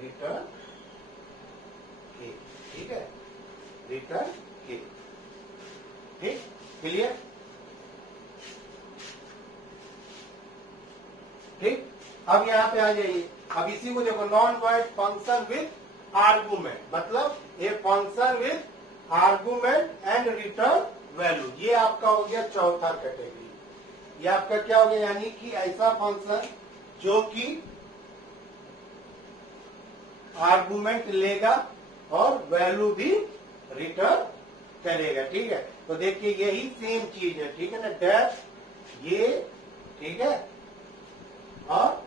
रिटर्न के, ठीक है, रिटर्न के, ठीक, क्लियर, ठीक। अब यहाँ पे आ जाइए, अब इसी को देखो, non void function with argument, मतलब a function with argument and return value, ये आपका हो गया चौथा कैटेगरी। ये आपका क्या हो गया, यानी कि ऐसा फंक्शन जो कि आर्गुमेंट लेगा और वैल्यू भी रिटर्न करेगा, ठीक है। तो देखिए यही सेम चीज है, ठीक है ना, डैश ये, ठीक है, और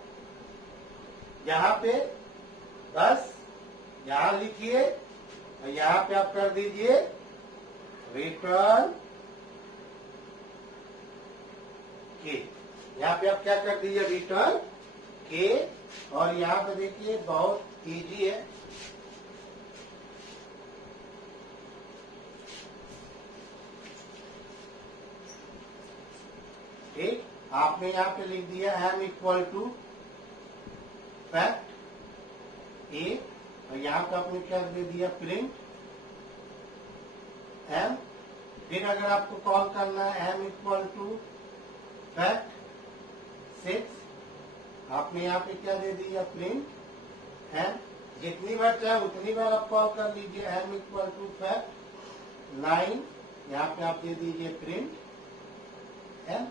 यहाँ पे बस यहाँ लिखिए और यहाँ पे आप कर दीजिए रिटर्न के, यहाँ पे आप क्या कर दीजिए, रिटर्न के। और यहाँ पे देखिए बहुत इजी है, ठीक। आपने यहाँ पे लिख दिया m equal to fact a, और यहाँ पे आपने क्या दे दिया, प्रिंट m। फिर अगर आपको कॉल करना है m इक्वल टू फैक्ट 6, आपने यहाँ पे क्या दे दिया, प्रिंट एम। जितनी बार चाहे उतनी बार आप कॉल कर लीजिए, एम इक्वल टू फैक्ट 9, यहाँ पे आप दे दीजिए प्रिंट एम।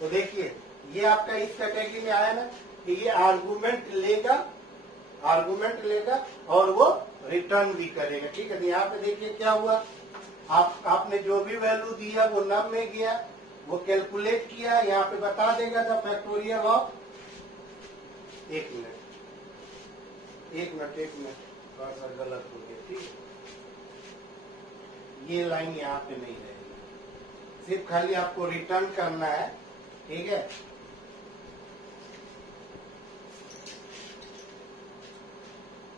तो देखिए ये आपका इस कैटेगरी में आया ना कि ये आर्गुमेंट लेगा और वो रिटर्न भी करेगा। ठीक है, तो यहाँ पे देखिए क्या हुआ, आपने जो भी वैल्यू दिया वो नम में गया, वो कैलकुलेट किया, यहाँ पे बता देगा द फैक्टोरियल ऑफ, एक मिनट थोड़ा सा गलत हो गया। ठीक है, ये लाइन यहाँ पे नहीं रहेगी, सिर्फ खाली आपको रिटर्न करना है। ठीक है,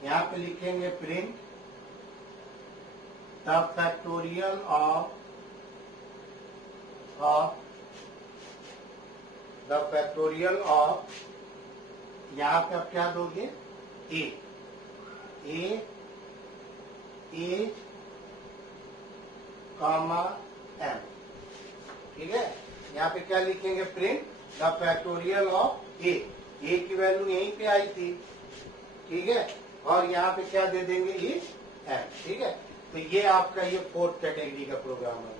यहाँ पे लिखेंगे print the factorial of the factorial of, यहाँ पे आप क्या दोगे, ए कॉमा एम। ठीक है, यहाँ पे क्या लिखेंगे, प्रिंट द फैक्टोरियल ऑफ ए की वैल्यू यहीं पे आई थी। ठीक है, और यहाँ पे क्या दे देंगे, इज एम। ठीक है, तो ये आपका ये फोर्थ कैटेगरी का प्रोग्राम हो गया।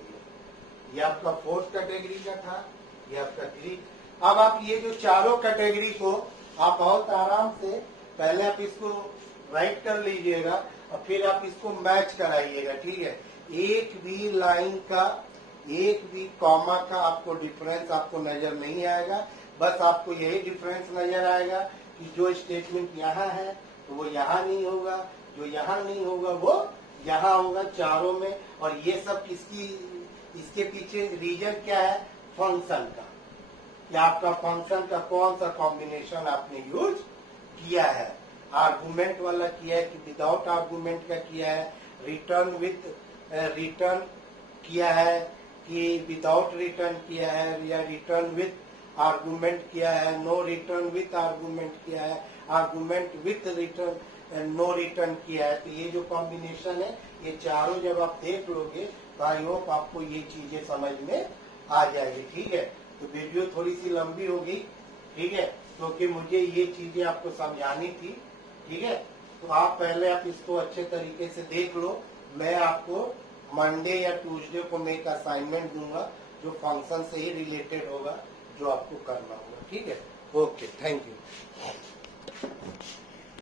ये आपका फोर्थ कैटेगरी का था, ये आपका 3। अब आप ये जो चारों कैटेगरी को आप बहुत आराम से पहले आप इसको राइट कर लीजिएगा और फिर आप इसको मैच कराइएगा। ठीक है, एक भी लाइन का, एक भी कॉमा का आपको डिफरेंस आपको नजर नहीं आएगा। बस आपको यही डिफरेंस नजर आएगा कि जो स्टेटमेंट यहाँ है तो वो यहाँ नहीं होगा, जो यहाँ नहीं होगा वो यहाँ होगा, चारों में। और ये सब इसके पीछे रीजन क्या है, फंक्शन का, कि आपका फंक्शन का कौन सा कॉम्बिनेशन आपने यूज किया है। आर्गुमेंट वाला किया है कि विदाउट आर्गुमेंट का किया है, रिटर्न किया है कि विदाउट रिटर्न किया है, या रिटर्न विथ आर्गुमेंट किया है, नो रिटर्न विथ आर्गुमेंट किया है, argument with return no return किया है। तो ये जो कॉम्बिनेशन है, ये चारों जब आप देख लोगे तो आई होप आपको ये चीजें समझ में आ जाएगी। ठीक है, तो वीडियो थोड़ी सी लंबी होगी। ठीक है, क्योंकि मुझे ये चीजें आपको समझानी थी। ठीक है, तो आप पहले आप इसको अच्छे तरीके से देख लो। मैं आपको मंडे या ट्यूसडे को मैं एक असाइनमेंट दूंगा जो फंक्शन से ही रिलेटेड होगा, जो आपको करना होगा। ठीक है, ओके, थैंक यू।